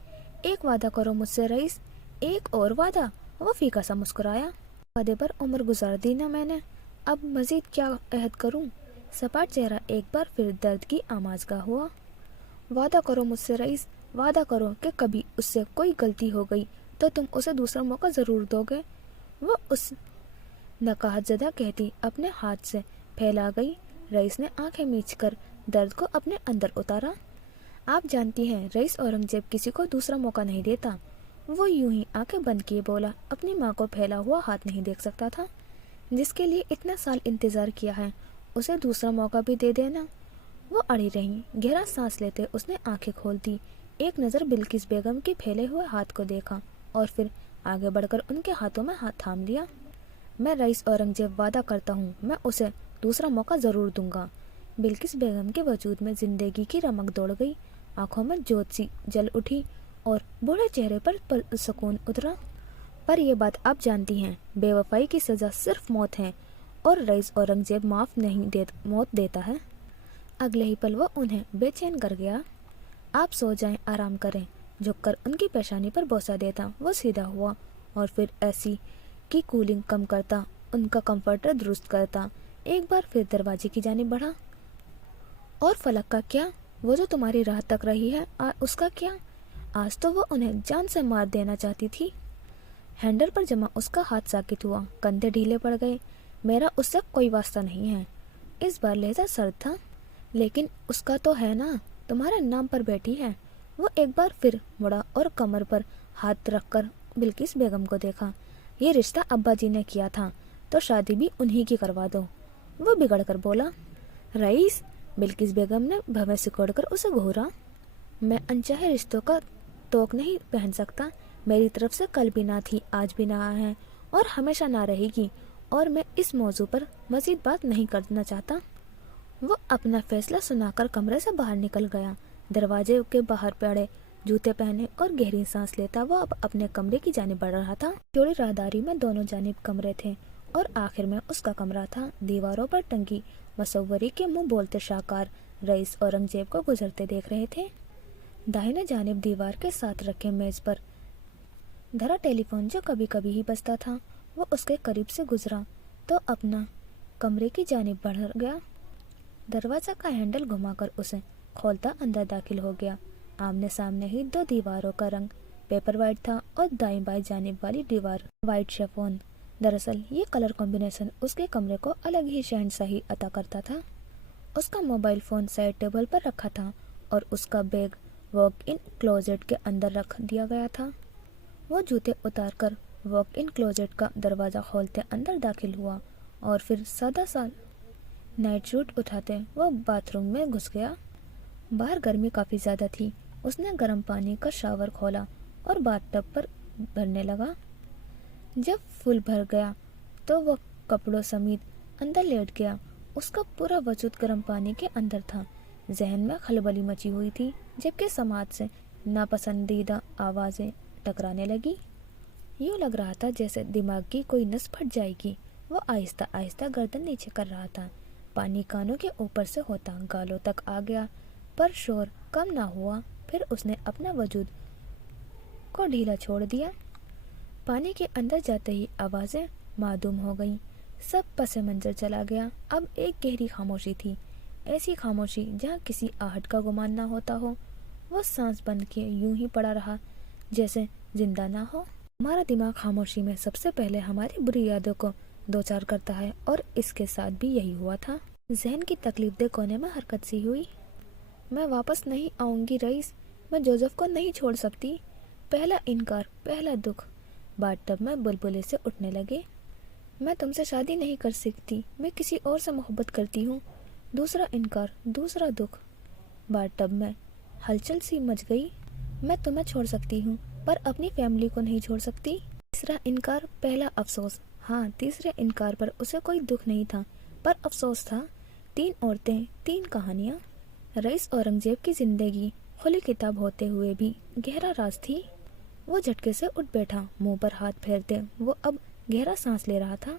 ایک وعدہ کرو مجھ سے رئیس، ایک اور وعدہ۔ وہ پھیکا سا مسکرایا۔ وعدے پر عمر گزار دی نا میں نے، اب مزید کیا عہد کروں؟ سپاٹ چہرہ ایک بار پھر درد کی آمازگاہ ہوا۔ وعدہ کرو مجھ سے رئیس، وعدہ کرو کہ کبھی اس سے کوئی غلطی ہو گئی تو تم اسے دوسرا موقع ضرور دو گے۔ وہ اس نقاہت زدہ کہتی اپنے ہاتھ سے پھیلا گئی۔ رئیس نے آنکھیں میچ کر درد کو اپنے اندر اتارا۔ آپ جانتی ہیں رئیس اورنگزیب کسی کو دوسرا موقع نہیں دیتا، وہ یوں ہی آنکھیں بند کیے بولا، اپنی ماں کو پھیلا ہوا ہاتھ نہیں دیکھ سکتا تھا؟ جس کے لیے اتنا سال انتظار کیا ہے اسے دوسرا موقع بھی دے دینا۔ وہ اڑی رہی، گہرا سانس لیتے اس نے آنکھیں کھول دی، ایک نظر بلقیس بیگم کے پھیلے ہوئے ہاتھ کو دیکھا اور پھر آگے بڑھ کر ان کے ہاتھوں میں ہاتھ تھام لیا۔ میں رئیس اورنگزیب وعدہ کرتا ہوں میں اسے دوسرا موقع ضرور دوں گا۔ بلقیس بیگم کے وجود میں زندگی کی رمق دوڑ گئی، آنکھوں میں جوت سی جل اٹھی اور بوڑھے چہرے پر سکون اترا۔ پر یہ بات آپ جانتی ہیں، بے وفائی کی سزا صرف موت ہے اور رئیس اورنگزیب موت دیتا ہے۔ اگلے ہی پل وہ انہیں بے چین کر گیا۔ آپ سو جائیں، آرام کریں، جھک کر ان کی پیشانی پر بوسہ دیتا وہ سیدھا ہوا اور پھر ایسی کی کولنگ کم کرتا، ان کا کمفرٹر درست کرتا، ایک بار پھر دروازے کی جانب بڑھا۔ اور فلک کا کیا؟ وہ جو تمہاری راہ تک رہی ہے اس کا کیا؟ آج تو وہ انہیں جان سے مار دینا چاہتی تھی۔ ہینڈل پر جمع اس کا ہاتھ ساکت ہوا، کندھے ڈھیلے پڑ گئے۔ میرا اس سے کوئی واسطہ نہیں ہے۔ اس بار لہجہ سرد تھا۔ لیکن اس کا تو ہے نا، تمہارے نام پر بیٹھی ہے۔ وہ ایک بار پھر مڑا اور کمر پر ہاتھ رکھ کر بلقیس بیگم کو دیکھا۔ یہ رشتہ ابا جی نے کیا تھا تو شادی بھی انہی کی کروا دو۔ وہ بگڑ کر بولا۔ رئیس، بلقیس بیگم نے بھویں سکوڑ کر اسے گھورا۔ میں انچاہے رشتوں کا توق نہیں پہن سکتا۔ میری طرف سے کل بھی نہ تھی، آج بھی نہ ہے اور ہمیشہ نہ رہے گی، اور میں اس موضوع پر مزید بات نہیں کرنا چاہتا۔ وہ اپنا فیصلہ سنا کر کمرے سے باہر نکل گیا۔ دروازے کے باہر پڑے جوتے پہنے اور گہری سانس لیتا وہ اب اپنے کمرے کی جانب بڑھ رہا تھا۔ چوڑی راہداری میں دونوں جانب کمرے تھے اور آخر میں اس کا کمرہ تھا۔ دیواروں پر ٹنگی مصوری کے منہ بولتے شاہکار رئیس اورنگزیب کو گزرتے دیکھ رہے تھے۔ داہنے جانب دیوار کے ساتھ رکھے میز پر دھرا ٹیلی فون جو کبھی کبھی ہی بجتا تھا، وہ اس کے قریب سے گزرا تو اپنا کمرے کی جانب بڑھ گیا۔ دروازہ کا ہینڈل گھما کر اسے کھولتا اندر داخل ہو گیا۔ آمنے سامنے ہی دو دیواروں کا رنگ پیپر وائٹ تھا اور دائیں بائیں جانب والی دیوار وائٹ شیفون۔ دراصل یہ کلر کمبینیشن اس کے کمرے کو الگ ہی شہنشاہی عطا کرتا تھا۔ اس کا موبائل فون سائڈ ٹیبل پر رکھا تھا اور اس کا بیگ واک ان کلوزٹ کے اندر رکھ دیا گیا تھا۔ وہ جوتے اتار کر واک ان کلوزٹ کا دروازہ کھولتے اندر داخل ہوا اور پھر سادہ سا نائٹ سوٹ اٹھاتے وہ باتھ روم میں گھس گیا۔ باہر گرمی کافی زیادہ تھی۔ اس نے گرم پانی کا شاور کھولا اور باتھ ٹب پر بھرنے لگا۔ جب فل بھر گیا تو وہ کپڑوں سمیت اندر لیٹ گیا۔ اس کا پورا وجود گرم پانی کے اندر تھا۔ ذہن میں خلبلی مچی ہوئی تھی، جبکہ سماعت سے ناپسندیدہ آوازیں ٹکرانے لگی۔ یوں لگ رہا تھا جیسے دماغ کی کوئی نس پھٹ جائے گی۔ وہ آہستہ آہستہ گردن نیچے کر رہا تھا۔ پانی کانوں کے اوپر سے ہوتا گالوں تک آ گیا، پر شور کم نہ ہوا۔ پھر اس نے اپنا وجود کو ڈھیلا چھوڑ دیا۔ پانی کے اندر جاتے ہی آوازیں معدوم ہو گئیں۔ سب پس منظر چلا گیا۔ اب ایک گہری خاموشی تھی، ایسی خاموشی جہاں کسی آہٹ کا گمان نہ ہوتا ہو۔ وہ سانس بند کیے یوں ہی پڑا رہا جیسے زندہ نہ ہو۔ ہمارا دماغ خاموشی میں سب سے پہلے ہماری بری یادوں کو دوچار کرتا ہے، اور اس کے ساتھ بھی یہی ہوا تھا۔ ذہن کی تکلیف دہ کونے میں حرکت سی ہوئی۔ میں واپس نہیں آؤں گی رئیس، میں جوزف کو نہیں چھوڑ سکتی۔ پہلا انکار، پہلا دکھ۔ باتھ ٹب میں بلبلے سے اٹھنے لگے۔ میں تم سے شادی نہیں کر سکتی، میں کسی اور سے محبت کرتی ہوں۔ دوسرا انکار، دوسرا دکھ۔ باتھ ٹب میں ہلچل سی مچ گئی۔ میں تمہیں چھوڑ سکتی ہوں پر اپنی فیملی کو نہیں چھوڑ سکتی۔ تیسرا انکار، پہلا افسوس۔ ہاں، تیسرے انکار پر اسے کوئی دکھ نہیں تھا پر افسوس تھا۔ 3 عورتیں، 3 کہانیاں۔ رئیس اورنگزیب کی زندگی کھلی کتاب ہوتے ہوئے بھی گہرا راز تھی۔ وہ جھٹکے سے اٹھ بیٹھا، منہ پر ہاتھ پھیرتے وہ اب گہرا سانس لے رہا تھا،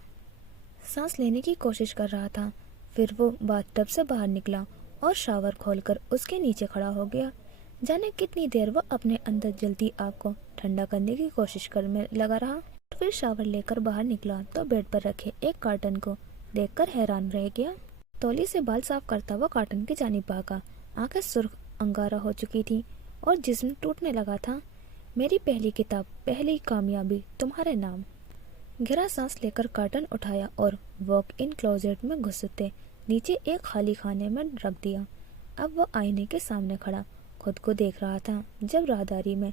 سانس لینے کی کوشش کر رہا تھا۔ پھر وہ باتھ ٹب سے باہر نکلا اور شاور کھول کر اس کے نیچے کھڑا ہو گیا۔ جانے کتنی دیر وہ اپنے اندر جلتی آگ کو ٹھنڈا کرنے کی کوشش کرنے لگا رہا۔ پھر شاور لے کر باہر نکلا تو بیڈ پر رکھے ایک کارٹن کو دیکھ کر حیران رہ گیا۔ تولی سے بال صاف کرتا وہ کارٹن کی جانب بھاگا۔ آنکھیں سرخ انگارہ ہو چکی تھی اور جسم ٹوٹنے لگا تھا۔ میری پہلی کتاب، پہلی کامیابی، تمہارے نام۔ گہرا سانس لے کر کارٹن اٹھایا اور واک ان کلوزٹ میں گھستے نیچے ایک خالی خانے میں رکھ دیا۔ اب وہ آئینے کے سامنے کھڑا خود کو دیکھ رہا تھا۔ جب راہداری میں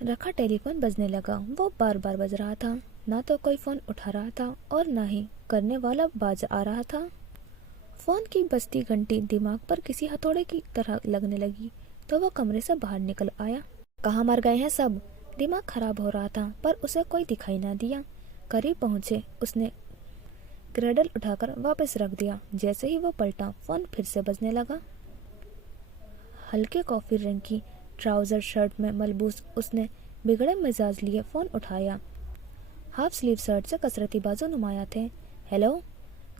रखा टेलीफोन बजने लगा। वो बार बार बज रहा था, ना तो कोई फ़ोन उठा रहा था और ना ही करने वाला बाज आ रहा था। फ़ोन की बजती घंटी दिमाग पर किसी हथौड़े की तरह लगने लगी तो वो कमरे से बाहर निकल आया। कहाँ मर गए हैं सब? दिमाग खराब हो रहा था पर उसे कोई दिखाई ना दिया। करीब पहुंचे, उसने क्रेडल उठाकर वापस रख दिया। जैसे ही वो पलटा, फ़ोन फिर से बजने लगा। हल्के कॉफ़ी रंग की ट्राउज़र शर्ट में मलबूस उसने बिगड़े मिजाज लिए फ़ोन उठाया। हाफ स्लीव शर्ट से कसरती बाजू नुमाया थे। हेलो।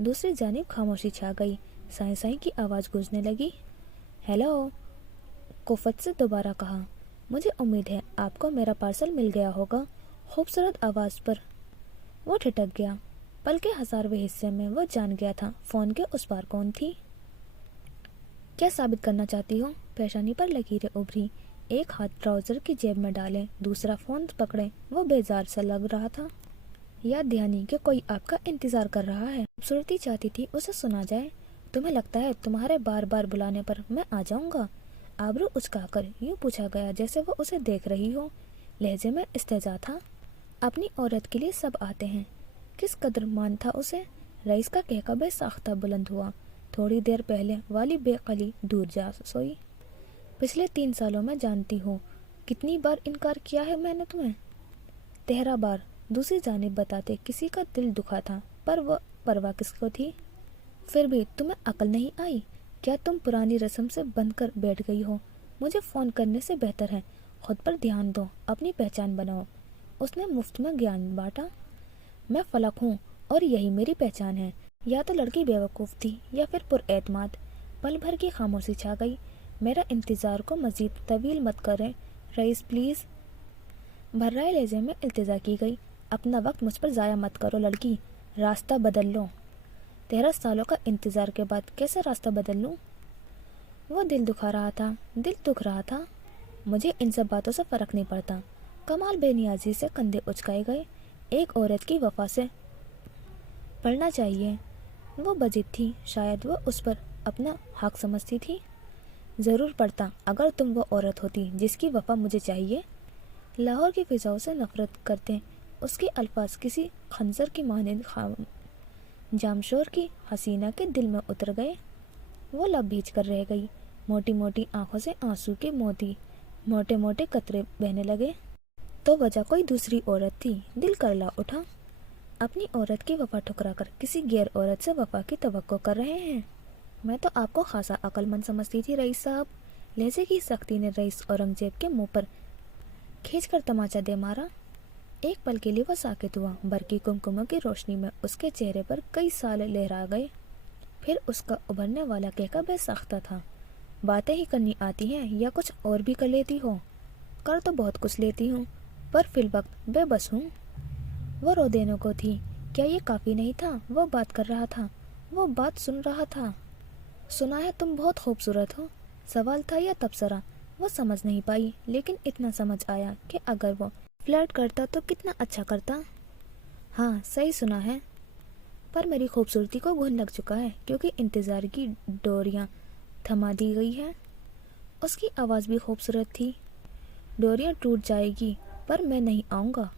दूसरी जानिब खामोशी छा गई। साई साई की आवाज़ गूंजने लगी। हेलो, कुफत से दोबारा कहा। मुझे उम्मीद है आपको मेरा पार्सल मिल गया होगा। खूबसूरत आवाज़ पर वो ठिठक गया। पल के 1000वें हिस्से में वो जान गया था फ़ोन के उस पार कौन थी। क्या साबित करना चाहती हो? पेशानी पर लकीरें उभरी। एक हाथ ट्राउज़र की जेब में डाले, दूसरा फ़ोन पकड़े वो बेजार सा लग रहा था। याद ध्यानी कि कोई आपका इंतज़ार कर रहा है। खूबसूरती चाहती थी उसे सुना जाए। तुम्हें लगता है तुम्हारे बार बार बुलाने पर मैं आ जाऊंगा? आबरू उचकाकर यूं पूछा गया जैसे वो उसे देख रही हो। लहजे में इस्तेजा था। अपनी औरत के लिए सब आते हैं। किस कदर मान था उसे। रईस का कहका बेसाख्ता बुलंद हुआ। थोड़ी देर पहले वाली बेकली दूर जा सोई। पिछले 3 सालों में जानती हूँ कितनी बार इनकार किया है मैंने तुम्हें। 13 बार। दूसरी जानिब बताते किसी का दिल दुखा था, पर वह परवाह किसको थी। फिर भी तुम्हें अकल नहीं आई क्या? तुम पुरानी रस्म से बंधकर बैठ गई हो। मुझे फ़ोन करने से बेहतर है खुद पर ध्यान दो, अपनी पहचान बनाओ। उसने मुफ्त में ज्ञान बांटा। मैं फलक हूँ और यही मेरी पहचान है। या तो लड़की बेवकूफ़ थी या फिर पुरएतमाद। पल भर की खामोशी छा गई। मेरा इंतज़ार को मज़ीद तवील मत करें रईस प्लीज़। भर्राए लहजे में इल्तिजा की गई। अपना वक्त मुझ पर ज़ाया मत करो लड़की, रास्ता बदल लो। 13 सालों का इंतज़ार के बाद कैसे रास्ता बदल लूँ? वो दिल दुखा रहा था, दिल दुख रहा था। मुझे इन सब बातों से फ़र्क नहीं पड़ता। कमाल बेनियाजी से कंधे उचकाए गए। एक औरत की वफा से पढ़ना चाहिए। वो बजित थी, शायद वो उस पर अपना हक समझती थी। ज़रूर पढ़ता अगर तुम वो औरत होती जिसकी वफा मुझे चाहिए। लाहौर की फ़िज़ाओं से नफ़रत करते उसके अल्फाज किसी खंजर की मानिंद जामशोर की हसीना के दिल में उतर गए। वो लब भींच कर रह गई। मोटी मोटी आंखों से आंसू के मोटे मोटे कतरे बहने लगे। तो वजह कोई दूसरी औरत थी। दिल करला उठा। अपनी औरत की वफा ठुकरा कर किसी गैर औरत से वफा की तवक्को कर रहे हैं। मैं तो आपको खासा अक्लमंद समझती थी रईस साहब। लहजे की सख्ती ने रईस औरंगजेब के मुंह पर खींचकर तमाचा दे मारा। एक पल के लिए वो साकित हुआ। बरकी कुमकुम की रोशनी में उसके चेहरे पर कई साल लहरा गए। फिर उसका उभरने वाला कहका बेसाख्ता था। बातें ही करनी आती हैं या कुछ और भी कर लेती हो? कर तो बहुत कुछ लेती हूँ, पर फिलवक्त बेबस हूँ। वो रो देने को थी। क्या ये काफ़ी नहीं था? वो बात कर रहा था, वो बात सुन रहा था। सुना है तुम बहुत खूबसूरत हो। सवाल था या तबसरा, वो समझ नहीं पाई, लेकिन इतना समझ आया कि अगर वो फ्लर्ट करता तो कितना अच्छा करता। हाँ, सही सुना है, पर मेरी खूबसूरती को घुन लग चुका है क्योंकि इंतज़ार की डोरियां थमा दी गई है। उसकी आवाज़ भी खूबसूरत थी। डोरियां टूट जाएगी पर मैं नहीं आऊँगा।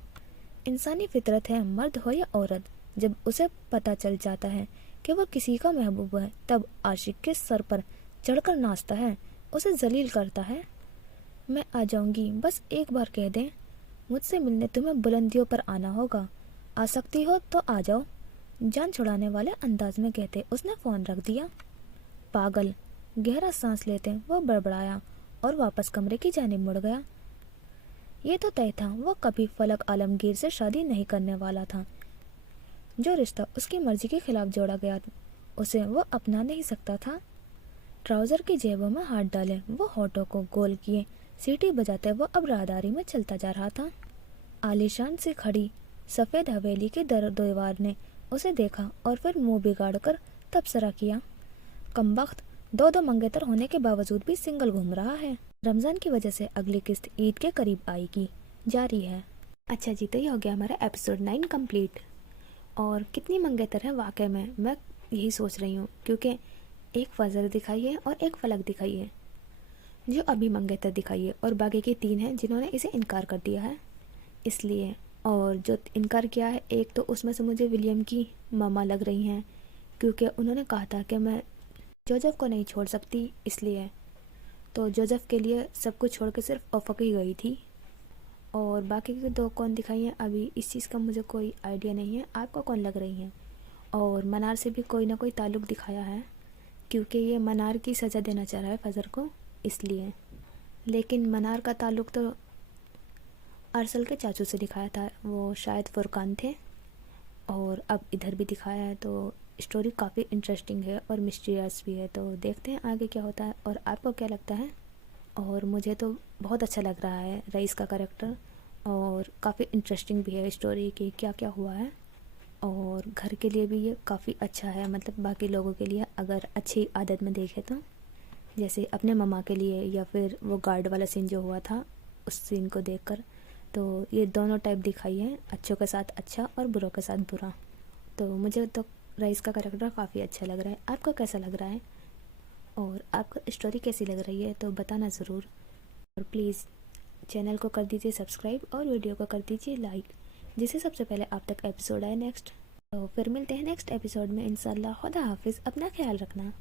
इंसानी फितरत है, मर्द हो या औरत, जब उसे पता चल जाता है कि वो किसी का महबूब है तब आशिक के सर पर चढ़कर नाचता है, उसे जलील करता है। मैं आ जाऊंगी, बस एक बार कह दें। मुझसे मिलने तुम्हें बुलंदियों पर आना होगा। आ सकती हो तो आ जाओ। जान छुड़ाने वाले अंदाज में कहते उसने फ़ोन रख दिया। पागल। गहरा सांस लेते वो बड़बड़ाया और वापस कमरे की जानिब मुड़ गया। ये तो तय था वो कभी फलक आलमगीर से शादी नहीं करने वाला था। जो रिश्ता उसकी मर्जी के खिलाफ जोड़ा गया उसे वो अपना नहीं सकता था। ट्राउज़र की जेबों में हाथ डाले वो होठों को गोल किए सीटी बजाते वो अब राहदारी में चलता जा रहा था। आलीशान से खड़ी सफ़ेद हवेली के दीवार ने उसे देखा और फिर मुंह बिगाड़कर तबसरा किया। कमबख्त, 2 मंगेतर होने के बावजूद भी सिंगल घूम रहा है। रमज़ान की वजह से अगली किस्त ईद के करीब आएगी। जारी है। अच्छा जी, तो ये हो गया हमारा एपिसोड 9 कंप्लीट। और कितनी मंगेतर है वाकई में, मैं यही सोच रही हूँ, क्योंकि एक फजर दिखाई है और एक फलक दिखाई है। जो अभी मंगेतर दिखाई है, और बाकी की 3 हैं जिन्होंने इसे इनकार कर दिया है इसलिए। और जो इनकार किया है, एक तो उसमें से मुझे विलियम की मामा लग रही हैं, क्योंकि उन्होंने कहा था कि मैं जोसेफ को नहीं छोड़ सकती इसलिए। तो जोसेफ के लिए सब कुछ छोड़ के सिर्फ अफक ही गई थी। और बाकी के 2 कौन दिखाई हैं अभी इस चीज़ का मुझे कोई आइडिया नहीं है, आपको कौन लग रही हैं। और मनार से भी कोई ना कोई ताल्लुक़ दिखाया है, क्योंकि ये मनार की सज़ा देना चाह रहा है फजर को इसलिए। लेकिन मनार का ताल्लुक़ तो अरसल के चाचू से दिखाया था, वो शायद फुरकान थे। और अब इधर भी दिखाया है, तो स्टोरी काफ़ी इंटरेस्टिंग है और मिस्टीरियस भी है। तो देखते हैं आगे क्या होता है। और आपको क्या लगता है। और मुझे तो बहुत अच्छा लग रहा है रईस का कैरेक्टर, और काफ़ी इंटरेस्टिंग भी है स्टोरी की क्या क्या हुआ है। और घर के लिए भी ये काफ़ी अच्छा है, मतलब बाकी लोगों के लिए अगर अच्छी आदत में देखें तो, जैसे अपने मम्मा के लिए, या फिर वो गार्ड वाला सीन जो हुआ था उस सीन को देखकर। तो ये दोनों टाइप दिखाई है, अच्छों के साथ अच्छा और बुरों के साथ बुरा। तो मुझे तो रईस का कैरेक्टर काफ़ी अच्छा लग रहा है। आपको कैसा लग रहा है और आपको स्टोरी कैसी लग रही है तो बताना ज़रूर। और प्लीज़ चैनल को कर दीजिए सब्सक्राइब और वीडियो को कर दीजिए लाइक, जिससे सबसे पहले आप तक एपिसोड आए नेक्स्ट। तो फिर मिलते हैं नेक्स्ट एपिसोड में इंशाल्लाह। खुदा हाफिज़, अपना ख्याल रखना।